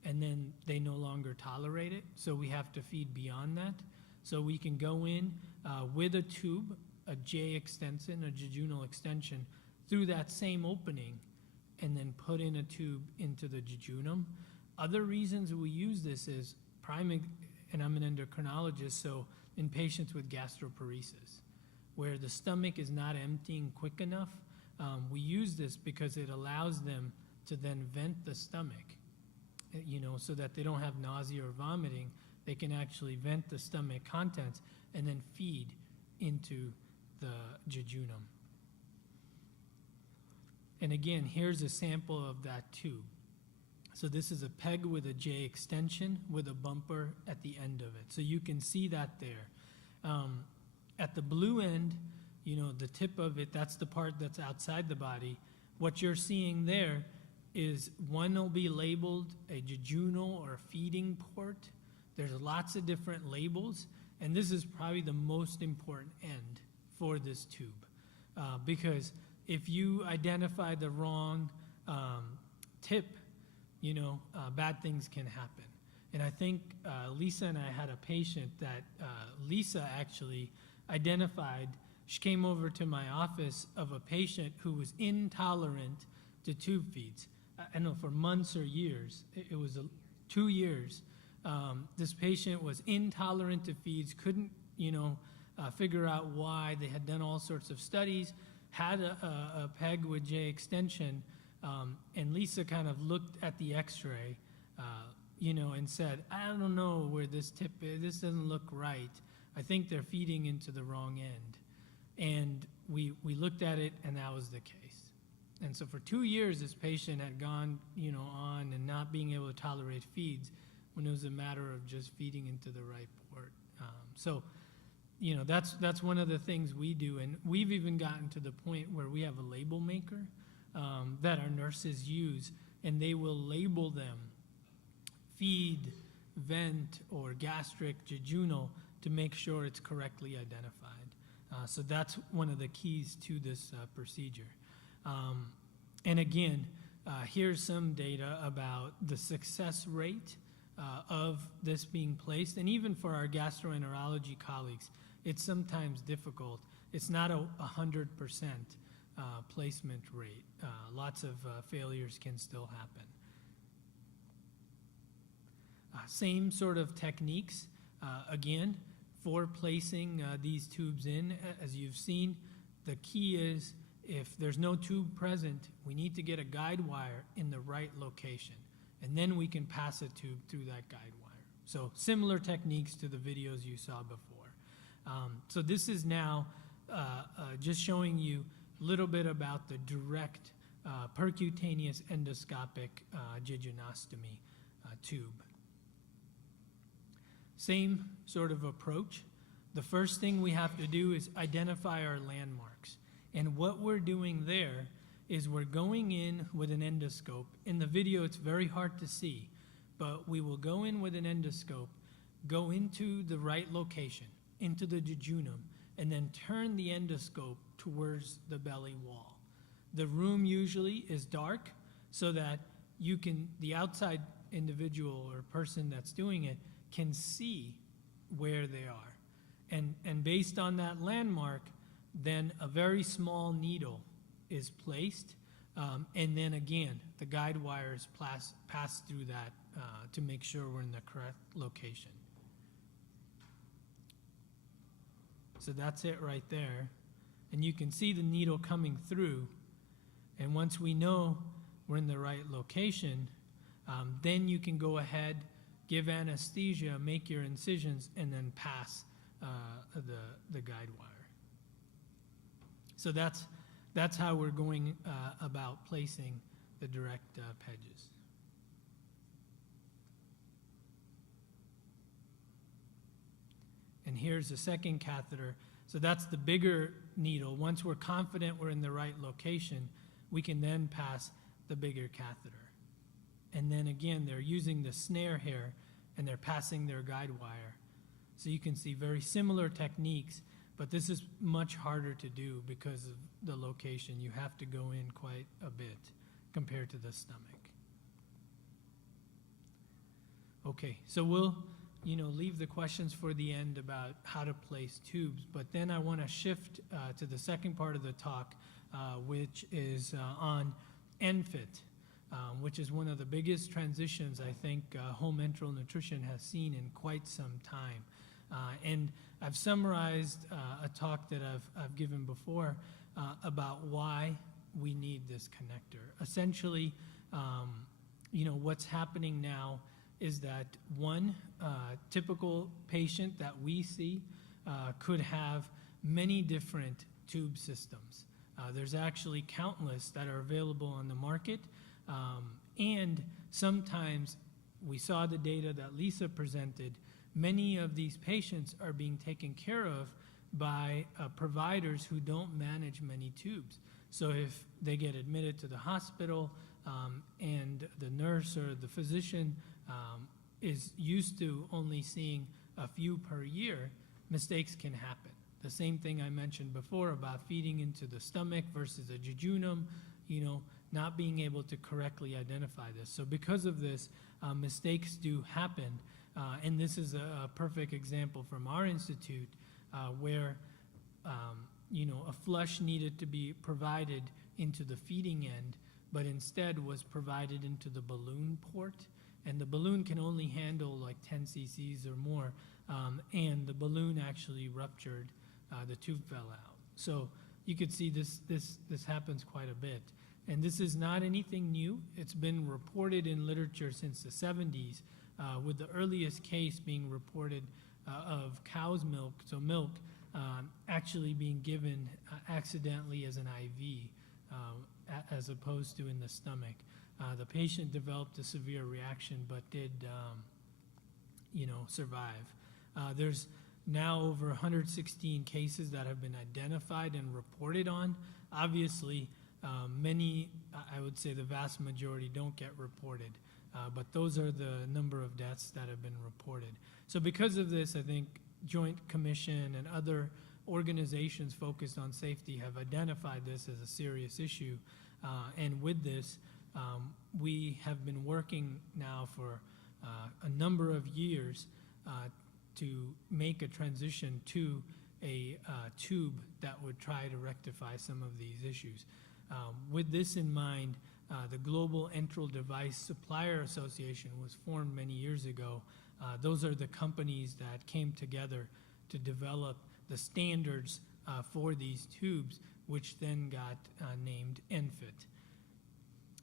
and then they no longer tolerate it, so we have to feed beyond that. So we can go in with a tube, a J extension, a jejunal extension, through that same opening, and then put in a tube into the jejunum. Other reasons we use this is and I'm an endocrinologist, so in patients with gastroparesis, where the stomach is not emptying quick enough, we use this because it allows them to then vent the stomach, so that they don't have nausea or vomiting. They can actually vent the stomach contents and then feed into the jejunum. And again, here's a sample of that tube. So this is a PEG with a J extension with a bumper at the end of it. So you can see that there. At the blue end, the tip of it, that's the part that's outside the body. What you're seeing there is one will be labeled a jejunal or feeding port. There's lots of different labels, and this is probably the most important end for this tube. Because if you identify the wrong tip, bad things can happen. And I think Lisa and I had a patient that Lisa actually identified. She came over to my office of a patient who was intolerant to tube feeds. I know for months or years. It was 2 years. This patient was intolerant to feeds, couldn't, figure out why. They had done all sorts of studies, had a PEG with J extension, and Lisa kind of looked at the x-ray, and said, I don't know where this tip is. This doesn't look right. I think they're feeding into the wrong end. And we looked at it, and that was the case. And so for 2 years, this patient had gone, on and not being able to tolerate feeds when it was a matter of just feeding into the right port. That's one of the things we do. And we've even gotten to the point where we have a label maker that our nurses use, and they will label them feed, vent, or gastric, jejunal to make sure it's correctly identified. So that's one of the keys to this procedure. And again, here's some data about the success rate of this being placed. And even for our gastroenterology colleagues, it's sometimes difficult. It's not a 100% placement rate. Lots of failures can still happen. Same sort of techniques, again, for placing these tubes in. As you've seen, the key is if there's no tube present, we need to get a guide wire in the right location, and then we can pass a tube through that guide wire. So similar techniques to the videos you saw before. So this is now just showing you a little bit about the direct percutaneous endoscopic jejunostomy tube. Same sort of approach. The first thing we have to do is identify our landmarks. And what we're doing there is we're going in with an endoscope. In the video, it's very hard to see, but we will go in with an endoscope, go into the right location, into the jejunum, and then turn the endoscope towards the belly wall. The room usually is dark so that the outside individual or person that's doing it can see where they are. And based on that landmark, then a very small needle is placed, and then again, the guide wire is passed through that to make sure we're in the correct location. So that's it right there. And you can see the needle coming through, and once we know we're in the right location, then you can go ahead, give anesthesia, make your incisions, and then pass the guide wire. So that's how we're going about placing the direct PEGs. And here's the second catheter. So that's the bigger needle. Once we're confident we're in the right location, we can then pass the bigger catheter. And then again, they're using the snare here, and they're passing their guide wire. So you can see very similar techniques, but this is much harder to do because of the location. You have to go in quite a bit compared to the stomach. Okay, so we'll leave the questions for the end about how to place tubes, but then I want to shift to the second part of the talk, which is on ENFIT, which is one of the biggest transitions I think home enteral nutrition has seen in quite some time. And I've summarized a talk that I've given before about why we need this connector. Essentially, what's happening now is that one typical patient that we see could have many different tube systems. There's actually countless that are available on the market, and sometimes we saw the data that Lisa presented. Many of these patients are being taken care of by providers who don't manage many tubes. So if they get admitted to the hospital and the nurse or the physician is used to only seeing a few per year, mistakes can happen. The same thing I mentioned before about feeding into the stomach versus a jejunum, not being able to correctly identify this. So because of this, mistakes do happen. And this is a perfect example from our institute where, a flush needed to be provided into the feeding end, but instead was provided into the balloon port. And the balloon can only handle like 10 cc's or more. And the balloon actually ruptured, the tube fell out. So you could see this happens quite a bit. And this is not anything new. It's been reported in literature since the 70s, with the earliest case being reported of cow's milk, so milk, actually being given accidentally as an IV, as opposed to in the stomach. The patient developed a severe reaction, but did, survive. There's now over 116 cases that have been identified and reported on. Obviously, many, I would say the vast majority, don't get reported. But those are the number of deaths that have been reported. So because of this, I think Joint Commission and other organizations focused on safety have identified this as a serious issue. And with this, we have been working now for a number of years to make a transition to a tube that would try to rectify some of these issues. With this in mind, the Global Enteral Device Supplier Association was formed many years ago. Those are the companies that came together to develop the standards for these tubes, which then got named ENFIT.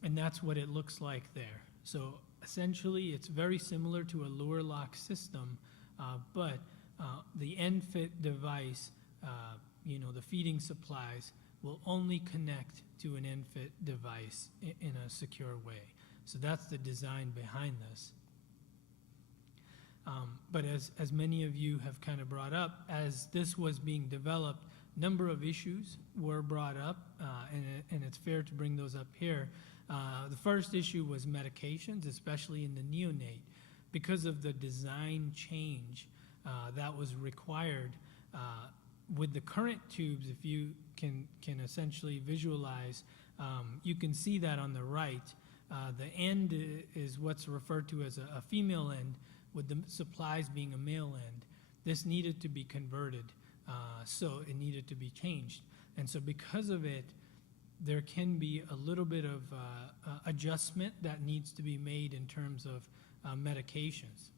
And that's what it looks like there. So essentially, it's very similar to a lure lock system, but the ENFIT device, the feeding supplies, will only connect to an ENFIT device in a secure way. So that's the design behind this. But as many of you have kind of brought up, as this was being developed, number of issues were brought up, and it's fair to bring those up here. The first issue was medications, especially in the neonate. Because of the design change that was required, with the current tubes, if you can essentially visualize, you can see that on the right. The end is what's referred to as a female end, with the supplies being a male end. This needed to be converted, so it needed to be changed. And so because of it, there can be a little bit of adjustment that needs to be made in terms of medications.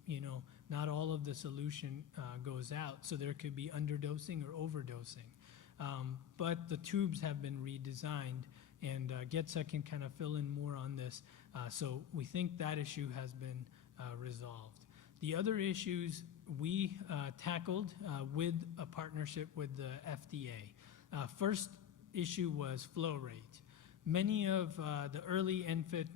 Not all of the solution goes out, so there could be underdosing or overdosing. But the tubes have been redesigned, and Getza can kind of fill in more on this. So we think that issue has been resolved. The other issues we tackled with a partnership with the FDA. First issue was flow rate. Many of the early ENFIT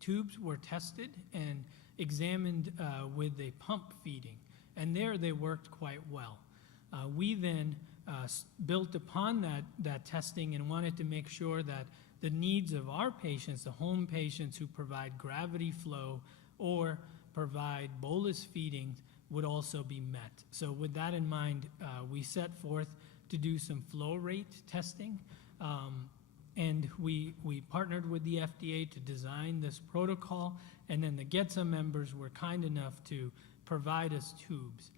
tubes were tested and examined with a pump feeding, and there they worked quite well. We then built upon that testing and wanted to make sure that the needs of our patients, the home patients who provide gravity flow or provide bolus feeding, would also be met. So with that in mind, we set forth to do some flow rate testing. And we partnered with the FDA to design this protocol, and then the GETSA members were kind enough to provide us tubes.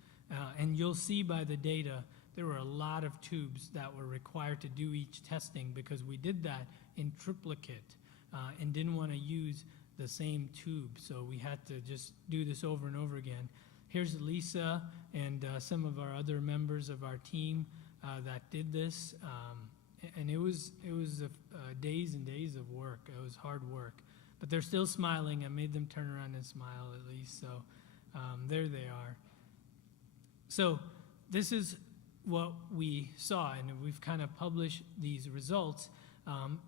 And you'll see by the data, there were a lot of tubes that were required to do each testing because we did that in triplicate and didn't want to use the same tube. So we had to just do this over and over again. Here's Alyssa and some of our other members of our team that did this. And it was days and days of work. It was hard work. But they're still smiling. I made them turn around and smile at least. So there they are. So this is what we saw, and we've kind of published these results.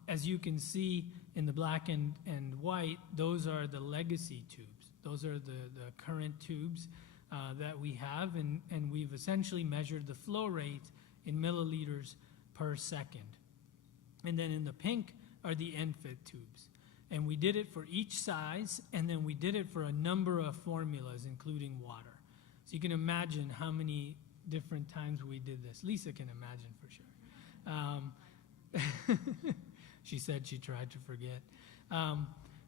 As you can see in the black and white, those are the legacy tubes. Those are the current tubes that we have, and we've essentially measured the flow rate in milliliters per second. And then in the pink are the ENFit tubes. And we did it for each size, and then we did it for a number of formulas, including water. So you can imagine how many different times we did this. Lisa can imagine for sure. She said she tried to forget.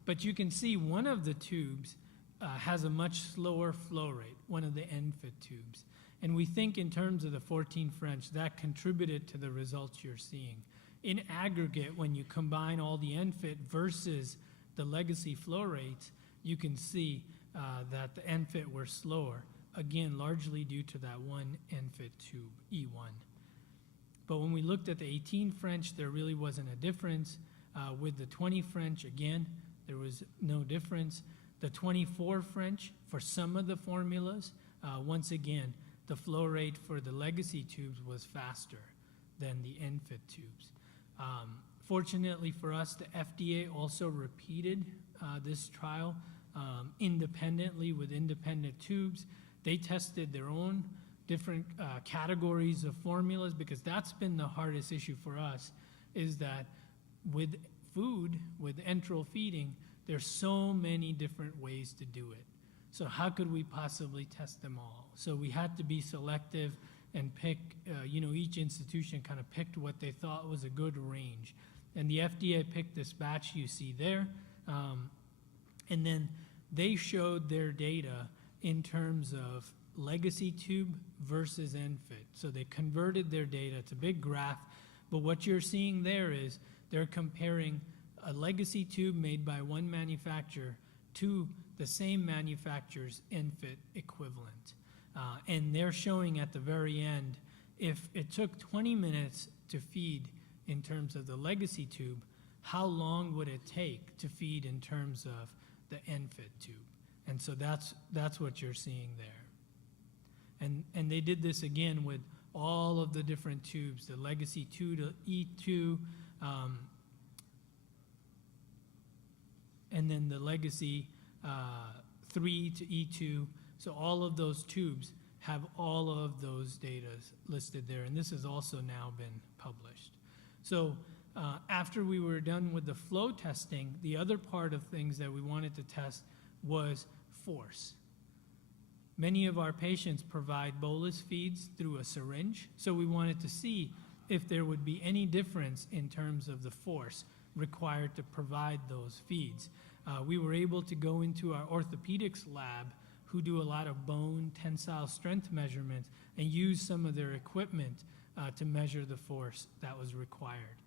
But you can see one of the tubes has a much slower flow rate, one of the ENFit tubes. And we think in terms of the 14 French, that contributed to the results you're seeing. In aggregate, when you combine all the ENFit versus the legacy flow rates, you can see that the ENFit were slower, again, largely due to that one ENFit tube, E1. But when we looked at the 18 French, there really wasn't a difference. With the 20 French, again, there was no difference. The 24 French, for some of the formulas, once again, the flow rate for the legacy tubes was faster than the ENFit tubes. Fortunately for us, the FDA also repeated this trial independently with independent tubes. They tested their own different categories of formulas, because that's been the hardest issue for us, is that with food, with enteral feeding, there's so many different ways to do it. So how could we possibly test them all? So we had to be selective and pick, each institution kind of picked what they thought was a good range. And the FDA picked this batch you see there. And then they showed their data in terms of legacy tube versus ENFit. So they converted their data. It's a big graph. But what you're seeing there is they're comparing a legacy tube made by one manufacturer to the same manufacturer's ENFit equivalent. And they're showing at the very end, if it took 20 minutes to feed in terms of the legacy tube, how long would it take to feed in terms of the ENFit tube? And so that's what you're seeing there. And they did this again with all of the different tubes, the legacy 2 to E2, and then the legacy 3 to E2. So all of those tubes have all of those data listed there, and this has also now been published. So after we were done with the flow testing, the other part of things that we wanted to test was force. Many of our patients provide bolus feeds through a syringe, so we wanted to see if there would be any difference in terms of the force required to provide those feeds. We were able to go into our orthopedics lab, who do a lot of bone tensile strength measurements, and use some of their equipment to measure the force that was required.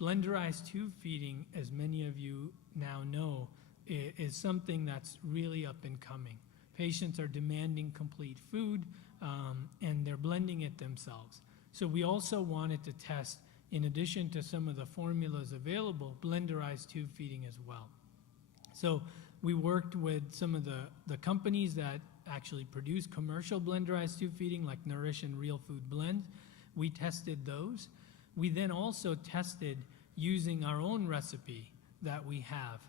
Blenderized tube feeding, as many of you now know, is something that's really up and coming. Patients are demanding complete food, and they're blending it themselves. So we also wanted to test, in addition to some of the formulas available, blenderized tube feeding as well. So we worked with some of the companies that actually produce commercial blenderized tube feeding, like Norris and Real Food Blend. We tested those. We then also tested using our own recipe that we have.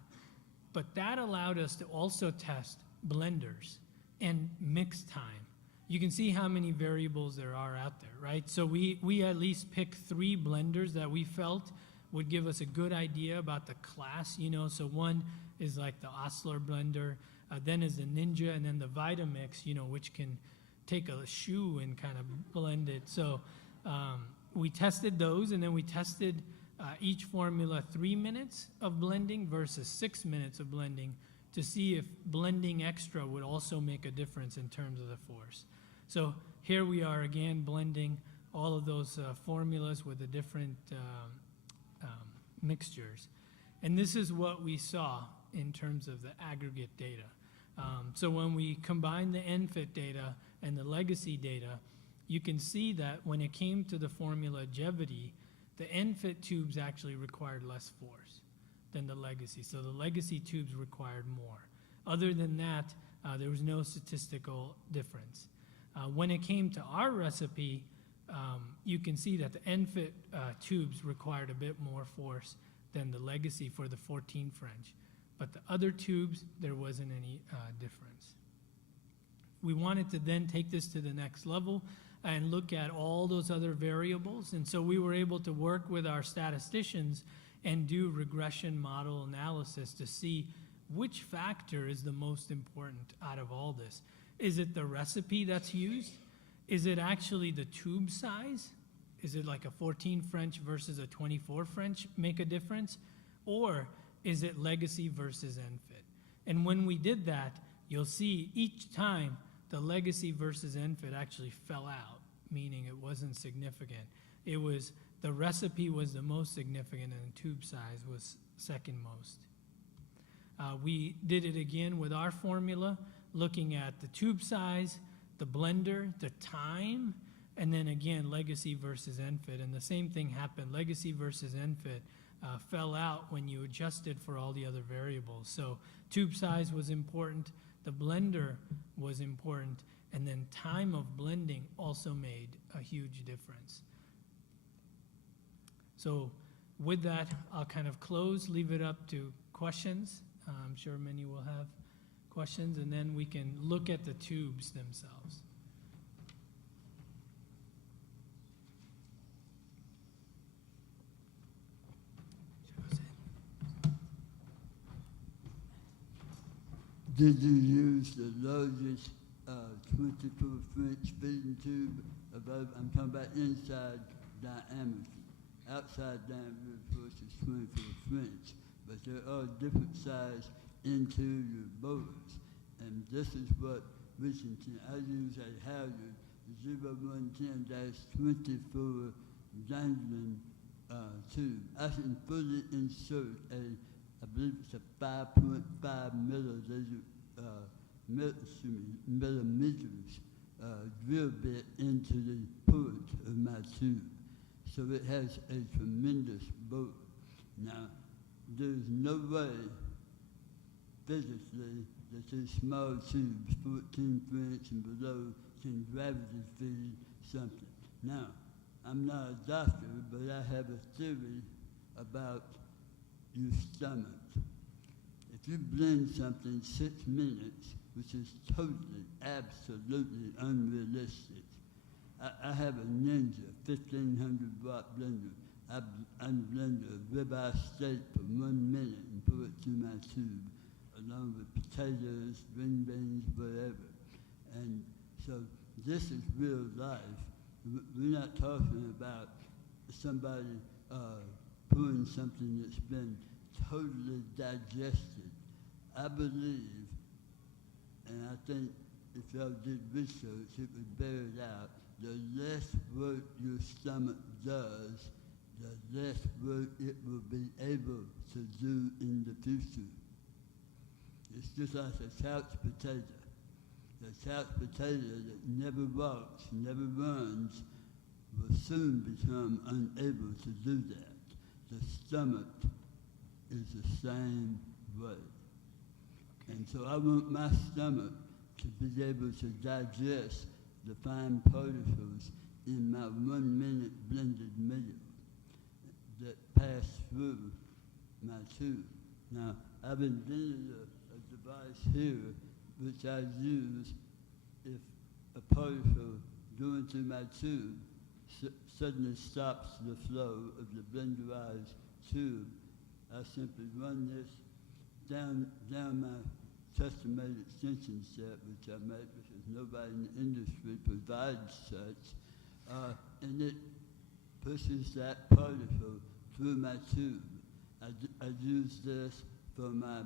But that allowed us to also test blenders and mix time. you can see how many variables there are out there, right? So we at least picked 3 blenders that we felt would give us a good idea about the class, you know. So one is like the Osler blender, then is the Ninja, and then the Vitamix, you know, which can take a shoe and kind of blend it. So we tested those, and then we tested each formula 3 minutes of blending versus 6 minutes of blending to see if blending extra would also make a difference in terms of the force. So here we are again blending all of those formulas with the different mixtures. And this is what we saw in terms of the aggregate data. So when we combine the NFIT data and the legacy data, you can see that when it came to the formula longevity, the NFIT tubes actually required less force than the legacy. So the legacy tubes required more. Other than that, there was no statistical difference. When it came to our recipe, you can see that the NFIT tubes required a bit more force than the legacy for the 14 French. But the other tubes, there wasn't any difference. We wanted to then take this to the next level and look at all those other variables. And so we were able to work with our statisticians and do regression model analysis to see which factor is the most important out of all this. Is it the recipe that's used? Is it actually the tube size? Is it like a 14 French versus a 24 French make a difference? Or is it legacy versus NFIT? And when we did that, you'll see each time the legacy versus NFIT actually fell out, meaning it wasn't significant. It was, the recipe was the most significant and the tube size was second most. We did it again with our formula, looking at the tube size, the blender, the time, and then again, legacy versus NFIT. And the same thing happened. Legacy versus NFIT fell out when you adjusted for all the other variables. So tube size was important, the blender was important, and then time of blending also made a huge difference. So with that, I'll kind of close, leave it up to questions. I'm sure many will have questions, and then we can look at the tubes themselves. Did you use the largest 24 French feeding tube above? I'm talking about inside diameter. Outside diameter, of course, is 24 French, but there are different size interior bores. And this is what I use a Howard 0110-24 dangling tube. I can fully insert I believe it's a 5.5 millimeters drill bit into the port of my tube. So it has a tremendous bore. Now, there's no way physically that these small tubes, 14 French and below, can gravity feed something. Now, I'm not a doctor, but I have a theory about your stomach. If you blend something 6 minutes, which is totally, absolutely unrealistic. I have a Ninja 1500 watt blender. I blend a ribeye steak for 1 minute and put it through my tube, along with potatoes, green beans, whatever. And so this is real life. We're not talking about somebody putting something that's been totally digested. I believe, and I think if y'all did research, it would bear it out, the less work your stomach does, the less work it will be able to do in the future. It's just like a couch potato. The couch potato that never walks, never runs, will soon become unable to do that. The stomach is the same way. And so I want my stomach to be able to digest the fine particles in my 1 minute blended meal that pass through my tube. Now, I've invented a device here which I use if a particle going through my tube suddenly stops the flow of the blenderized tube, I simply run this down my custom-made extension set, which I make because nobody in the industry provides such, and it pushes that particle through my tube. I use this for my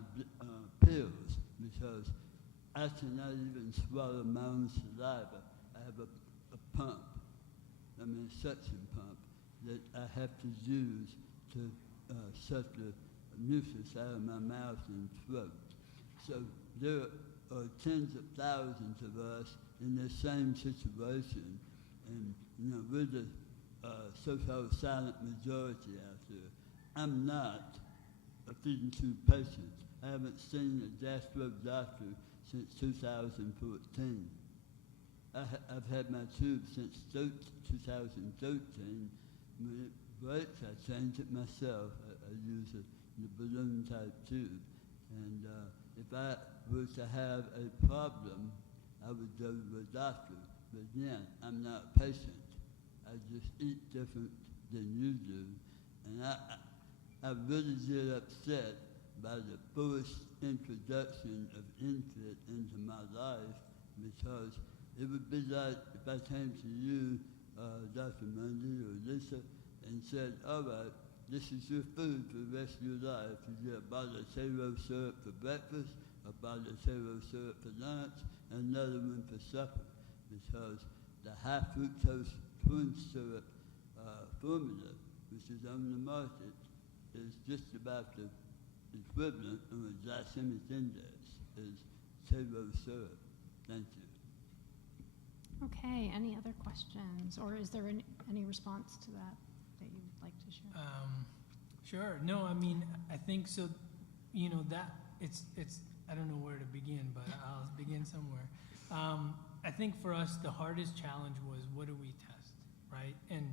pills because I cannot even swallow my own saliva. I have a pump, a suction pump, that I have to use to suck the mucus out of my mouth and throat. So there are tens of thousands of us in the same situation, and we're the so-called silent majority out there. I'm not a feeding tube patient. I haven't seen a gastro doctor since 2014. I've had my tube since 2013. When it breaks, I change it myself. I use the balloon type tube. And if I were to have a problem, I would go to a doctor. But again, I'm not a patient. I just eat different than you do. And I really get upset by the forced introduction of infant into my life, because it would be like if I came to you, Dr. Mundi or Alyssa, and said, all right, this is your food for the rest of your life. You get a bottle of Taro syrup for breakfast, a bottle of Taro syrup for lunch, and another one for supper, because the high fructose corn syrup formula, which is on the market, is just about the equivalent of a glycemic index as Taro syrup. Thank you. Okay, any other questions, or is there any response to that that you would like to share? Sure. No, I think so. That it's. I don't know where to begin, but I'll begin somewhere. I think for us, the hardest challenge was, what do we test, right? And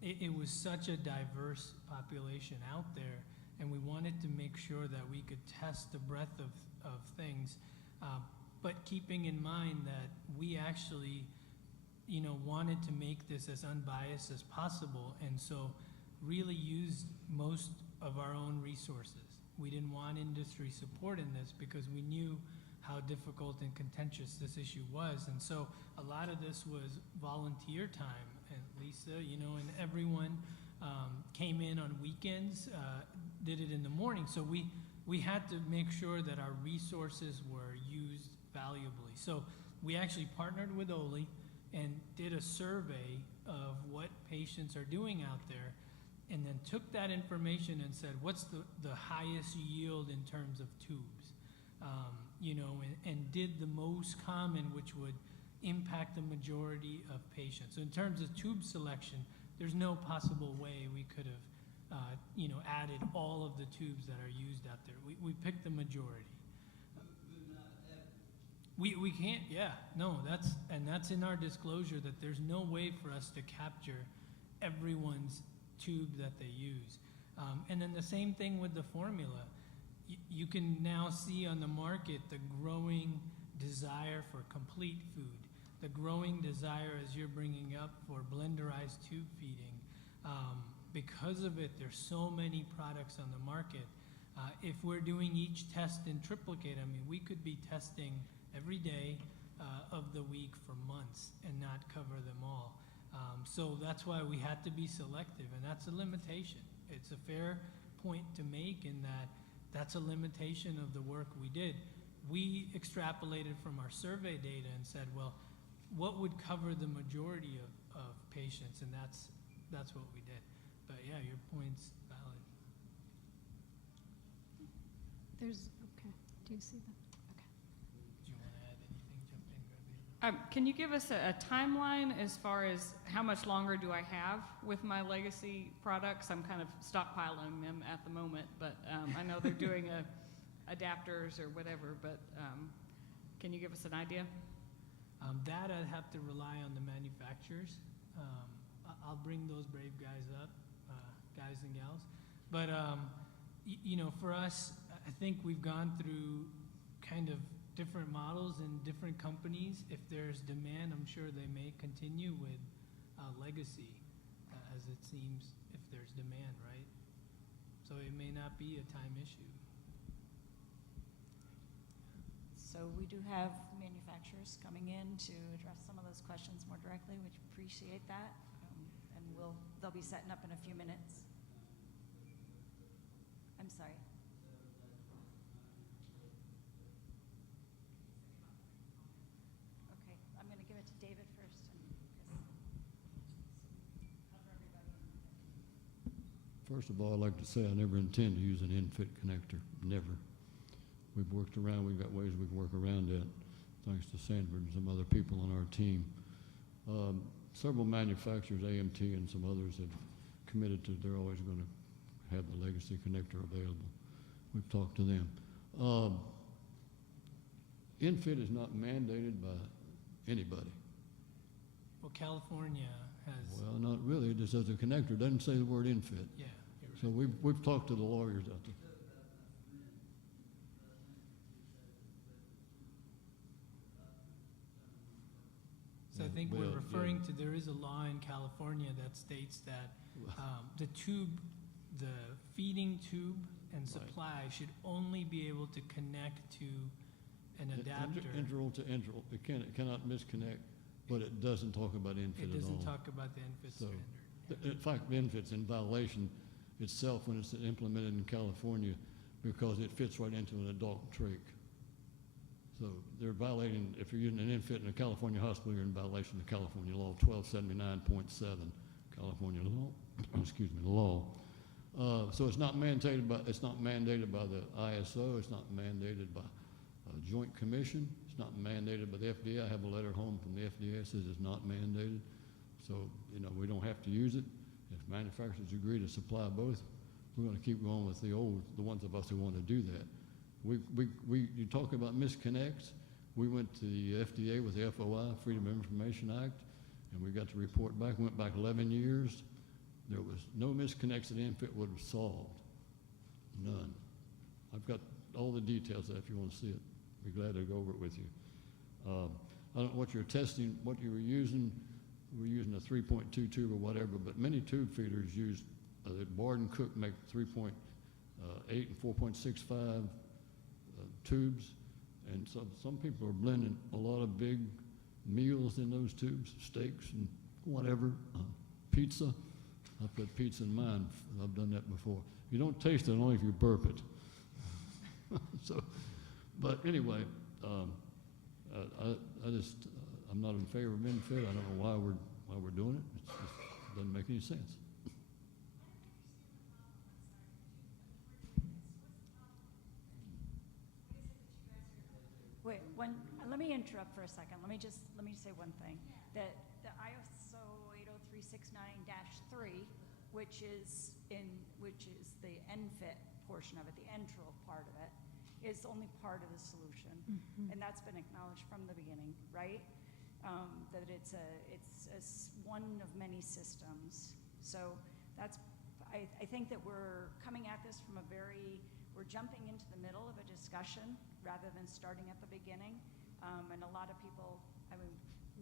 it was such a diverse population out there, and we wanted to make sure that we could test the breadth of things, but keeping in mind that we actually, wanted to make this as unbiased as possible, and so really used most of our own resources. We didn't want industry support in this because we knew how difficult and contentious this issue was, and so a lot of this was volunteer time. And Lisa, and everyone came in on weekends, did it in the morning. So we had to make sure that our resources were used valuably. So we actually partnered with Oley and did a survey of what patients are doing out there, and then took that information and said, what's the highest yield in terms of tubes? And did the most common, which would impact the majority of patients. So in terms of tube selection, there's no possible way we could have, added all of the tubes that are used out there. We picked the majority. We can't, yeah, no, that's in our disclosure, that there's no way for us to capture everyone's tube that they use. And then the same thing with the formula. You can now see on the market the growing desire for complete food, the growing desire, as you're bringing up, for blenderized tube feeding. Because of it, there's so many products on the market. If we're doing each test in triplicate, we could be testing every day of the week for months and not cover them all. So that's why we had to be selective, and that's a limitation. It's a fair point to make in that that's a limitation of the work we did. We extrapolated from our survey data and said, well, what would cover the majority of patients, and that's what we did. But yeah, your point's valid. Okay, do you see that? Okay. Do you want to add anything? Jump in, grab it. Can you give us a timeline as far as how much longer do I have with my legacy products? I'm kind of stockpiling them at the moment, but I know they're doing adapters or whatever, but can you give us an idea? That I'd have to rely on the manufacturers. I'll bring those brave guys up, guys and gals. But, for us, I think we've gone through kind of different models and different companies. If there's demand, I'm sure they may continue with legacy, as it seems, if there's demand, right? So it may not be a time issue. So we do have manufacturers coming in to address some of those questions more directly, which appreciate that. And they'll be setting up in a few minutes. I'm sorry. Okay, I'm going to give it to David first. Cover everybody. First of all, I'd like to say I never intend to use an in-fit connector, never. We've worked around, we've got ways we can work around that, thanks to Sanford and some other people on our team. Several manufacturers, AMT and some others, have committed to they're always going to have the legacy connector available. We've talked to them. In-fit is not mandated by anybody. Well, California has. Well, not really. It just says a connector. It doesn't say the word in-fit. Yeah, you're right. So we've talked to the lawyers out there. So I think we're referring to, there is a law in California that states that the feeding tube and supply should only be able to connect to an adapter. Integral to integral. It cannot misconnect, but it doesn't talk about in-fit at all. It doesn't talk about the in-fit standard. In fact, in-fit's in violation itself when it's implemented in California because it fits right into an adult trach. So they're violating, if you're using an in-fit in a California hospital, you're in violation of California law 1279.7, California law, excuse me, law. So it's not mandated by the ISO, it's not mandated by a joint commission, it's not mandated by the FDA. I have a letter home from the FDA that says it's not mandated. So, we don't have to use it. If manufacturers agree to supply both, we're going to keep going with the ones of us who want to do that. You talk about misconnects. We went to the FDA with the FOI, Freedom of Information Act, and we got the report back. Went back 11 years. There was no misconnects that in-fit would have solved. None. I've got all the details of that if you want to see it. Be glad to go over it with you. I don't know what you're testing, what you were using. We're using a 3.2 tube or whatever, but many tube feeders use, Bard and Cook make 3.8 and 4.65 tubes, and so some people are blending a lot of big meals in those tubes, steaks and whatever, pizza. I put pizza in mine. I've done that before. You don't taste it only if you burp it. But anyway, I'm not in favor of in-fit. I don't know why we're doing it. It doesn't make any sense. Wait, let me interrupt for a second. Let me say one thing. That the ISO 80369-3, which is the NFIT portion of it, the enteral part of it, is only part of the solution, and that's been acknowledged from the beginning, right? That it's one of many systems. So I think that we're coming at this from we're jumping into the middle of a discussion rather than starting at the beginning. And a lot of people,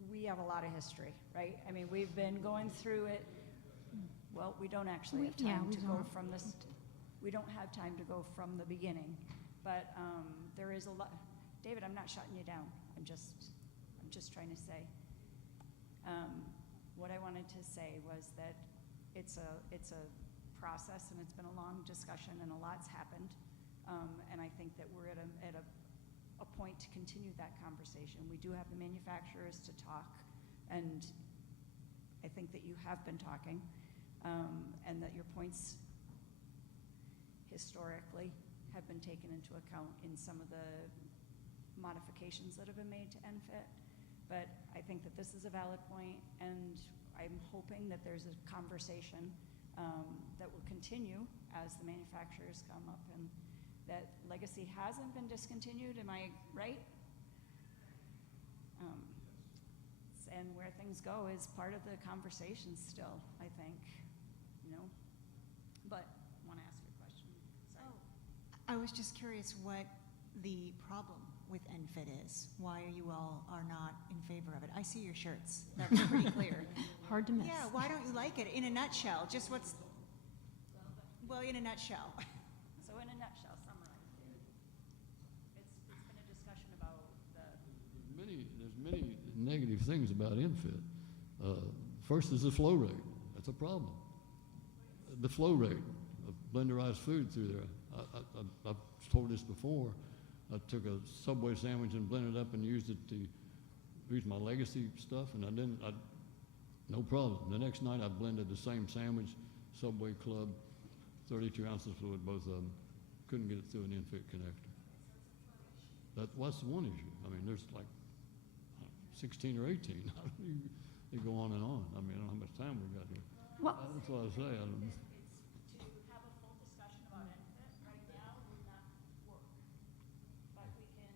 we have a lot of history, right? We've been going through it. Well, we don't actually have time to go from this. We don't have time to go from the beginning. But there is a lot. David, I'm not shutting you down. I'm just trying to say. What I wanted to say was that it's a process, and it's been a long discussion, and a lot's happened. And I think that we're at a point to continue that conversation. We do have the manufacturers to talk, and I think that you have been talking, and that your points historically have been taken into account in some of the modifications that have been made to NFIT. But I think that this is a valid point, and I'm hoping that there's a conversation that will continue as the manufacturers come up, and that legacy hasn't been discontinued. Am I right? And where things go is part of the conversation still, I think, But I want to ask you a question. Sorry. I was just curious what the problem with NFIT is. Why you all are not in favor of it. I see your shirts. That's pretty clear. Hard to miss. Yeah, why don't you like it? In a nutshell, just what's, well, in a nutshell. So in a nutshell, summarize it. It's been a discussion about the. There's many negative things about infit. First is the flow rate. That's a problem. The flow rate of blenderized food through there. I've told this before. I took a Subway sandwich and blended it up and used it to use my legacy stuff, and no problem. The next night I blended the same sandwich, Subway Club, 32 ounces fluid, both of them. Couldn't get it through an infit connector. That's one issue. I mean, there's like 16 or 18. They go on and on. I mean, I don't know how much time we've got here. Well, that's what I say. I don't know. It's to have a full discussion about NFIT right now would not work. But we can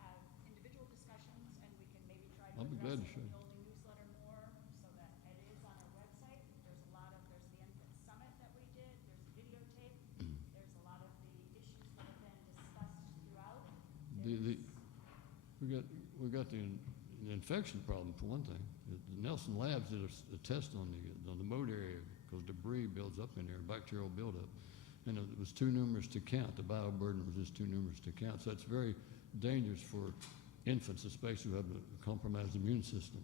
have individual discussions, and we can maybe try to I'll be glad to show address it in you. the Oley newsletter more, so that it is on our website. There's the NFIT summit that we did. There's a videotape. There's a lot of the issues that have been discussed throughout. We got the infection problem for one thing. The Nelson Labs did a test on the moat area because debris builds up in there, bacterial buildup, and it was too numerous to count. The bioburden was just too numerous to count. So it's very dangerous for infants, especially who have a compromised immune system.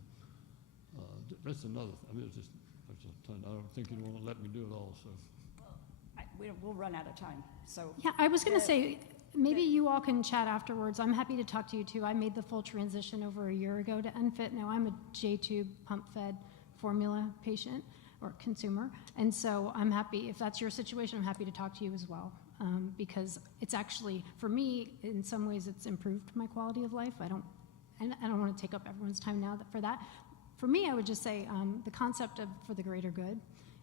That's another. I mean, there's a ton. I don't think you want to let me do it all. So. We'll run out of time. So Yeah, I was going to say, maybe you all can chat afterwards. I'm happy to talk to you too. I made the full transition over a year ago to NFIT. Now I'm a J-tube pump-fed formula patient or consumer. And so I'm happy, if that's your situation, I'm happy to talk to you as well. Because it's actually, for me, in some ways it's improved my quality of life. I don't want to take up everyone's time now for that. For me, I would just say the concept of for the greater good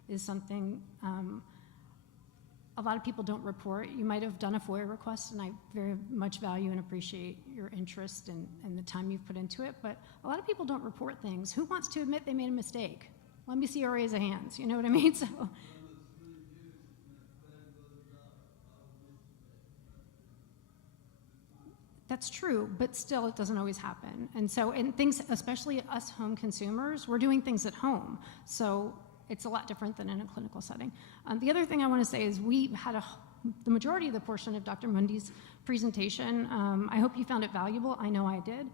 is something a lot of people don't report. You might have done a FOIA request, and I very much value and appreciate your interest and the time you've put into it, but a lot of people don't report things. Who wants to admit they made a mistake? Let me see a raise of hands, you know what I mean? So. That's true, but still it doesn't always happen. And so, and things, especially us home consumers, we're doing things at home. So it's a lot different than in a clinical setting. The other thing I want to say is we had the majority of the portion of Dr. Mundi's presentation. I hope you found it valuable. I know I did.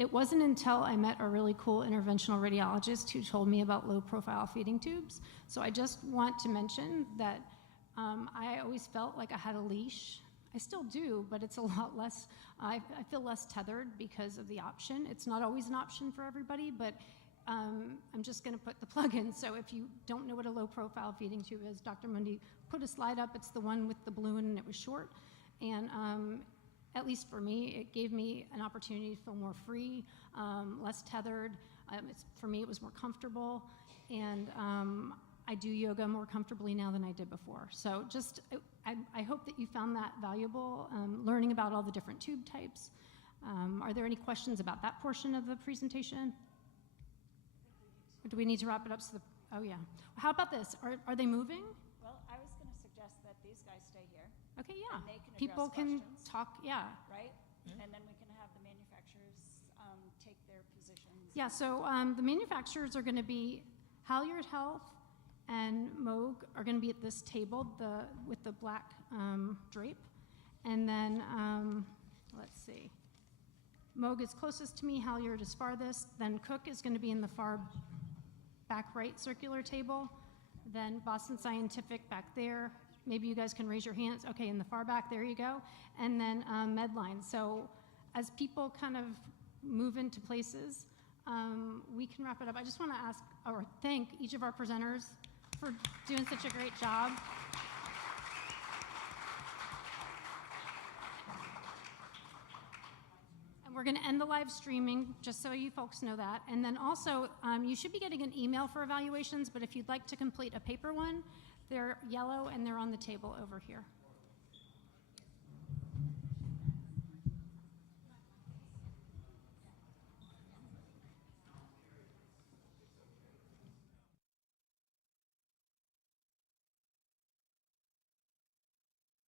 It wasn't until I met a really cool interventional radiologist who told me about low-profile feeding tubes. So I just want to mention that I always felt like I had a leash. I still do, but it's a lot less, I feel less tethered because of the option. It's not always an option for everybody, but I'm just going to put the plug in. So if you don't know what a low-profile feeding tube is, Dr. Mundi put a slide up. It's the one with the balloon, and it was short. And at least for me, it gave me an opportunity to feel more free, less tethered. For me, it was more comfortable. And I do yoga more comfortably now than I did before. So just, I hope that you found that valuable, learning about all the different tube types. Are there any questions about that portion of the presentation? Or do we need to wrap it up? Oh yeah. How about this? Are they moving? Well, I was going to suggest that these guys stay here. Okay, yeah. And they can People address can questions, talk, yeah. right? And then we can have the manufacturers take their positions. Yeah, so the manufacturers are going to be Halyard Health and Moog are going to be at this table with the black drape. And then, let's see. Moog is closest to me, Halyard is farthest. Then Cook is going to be in the far back right circular table. Then Boston Scientific back there. Maybe you guys can raise your hands. Okay, in the far back, there you go. And then Medline. So as people kind of move into places, we can wrap it up. I just want to ask or thank each of our presenters for doing such a great job. And we're going to end the live streaming, just so you folks know that. And then also, you should be getting an email for evaluations, but if you'd like to complete a paper one, they're yellow and they're on the table over here.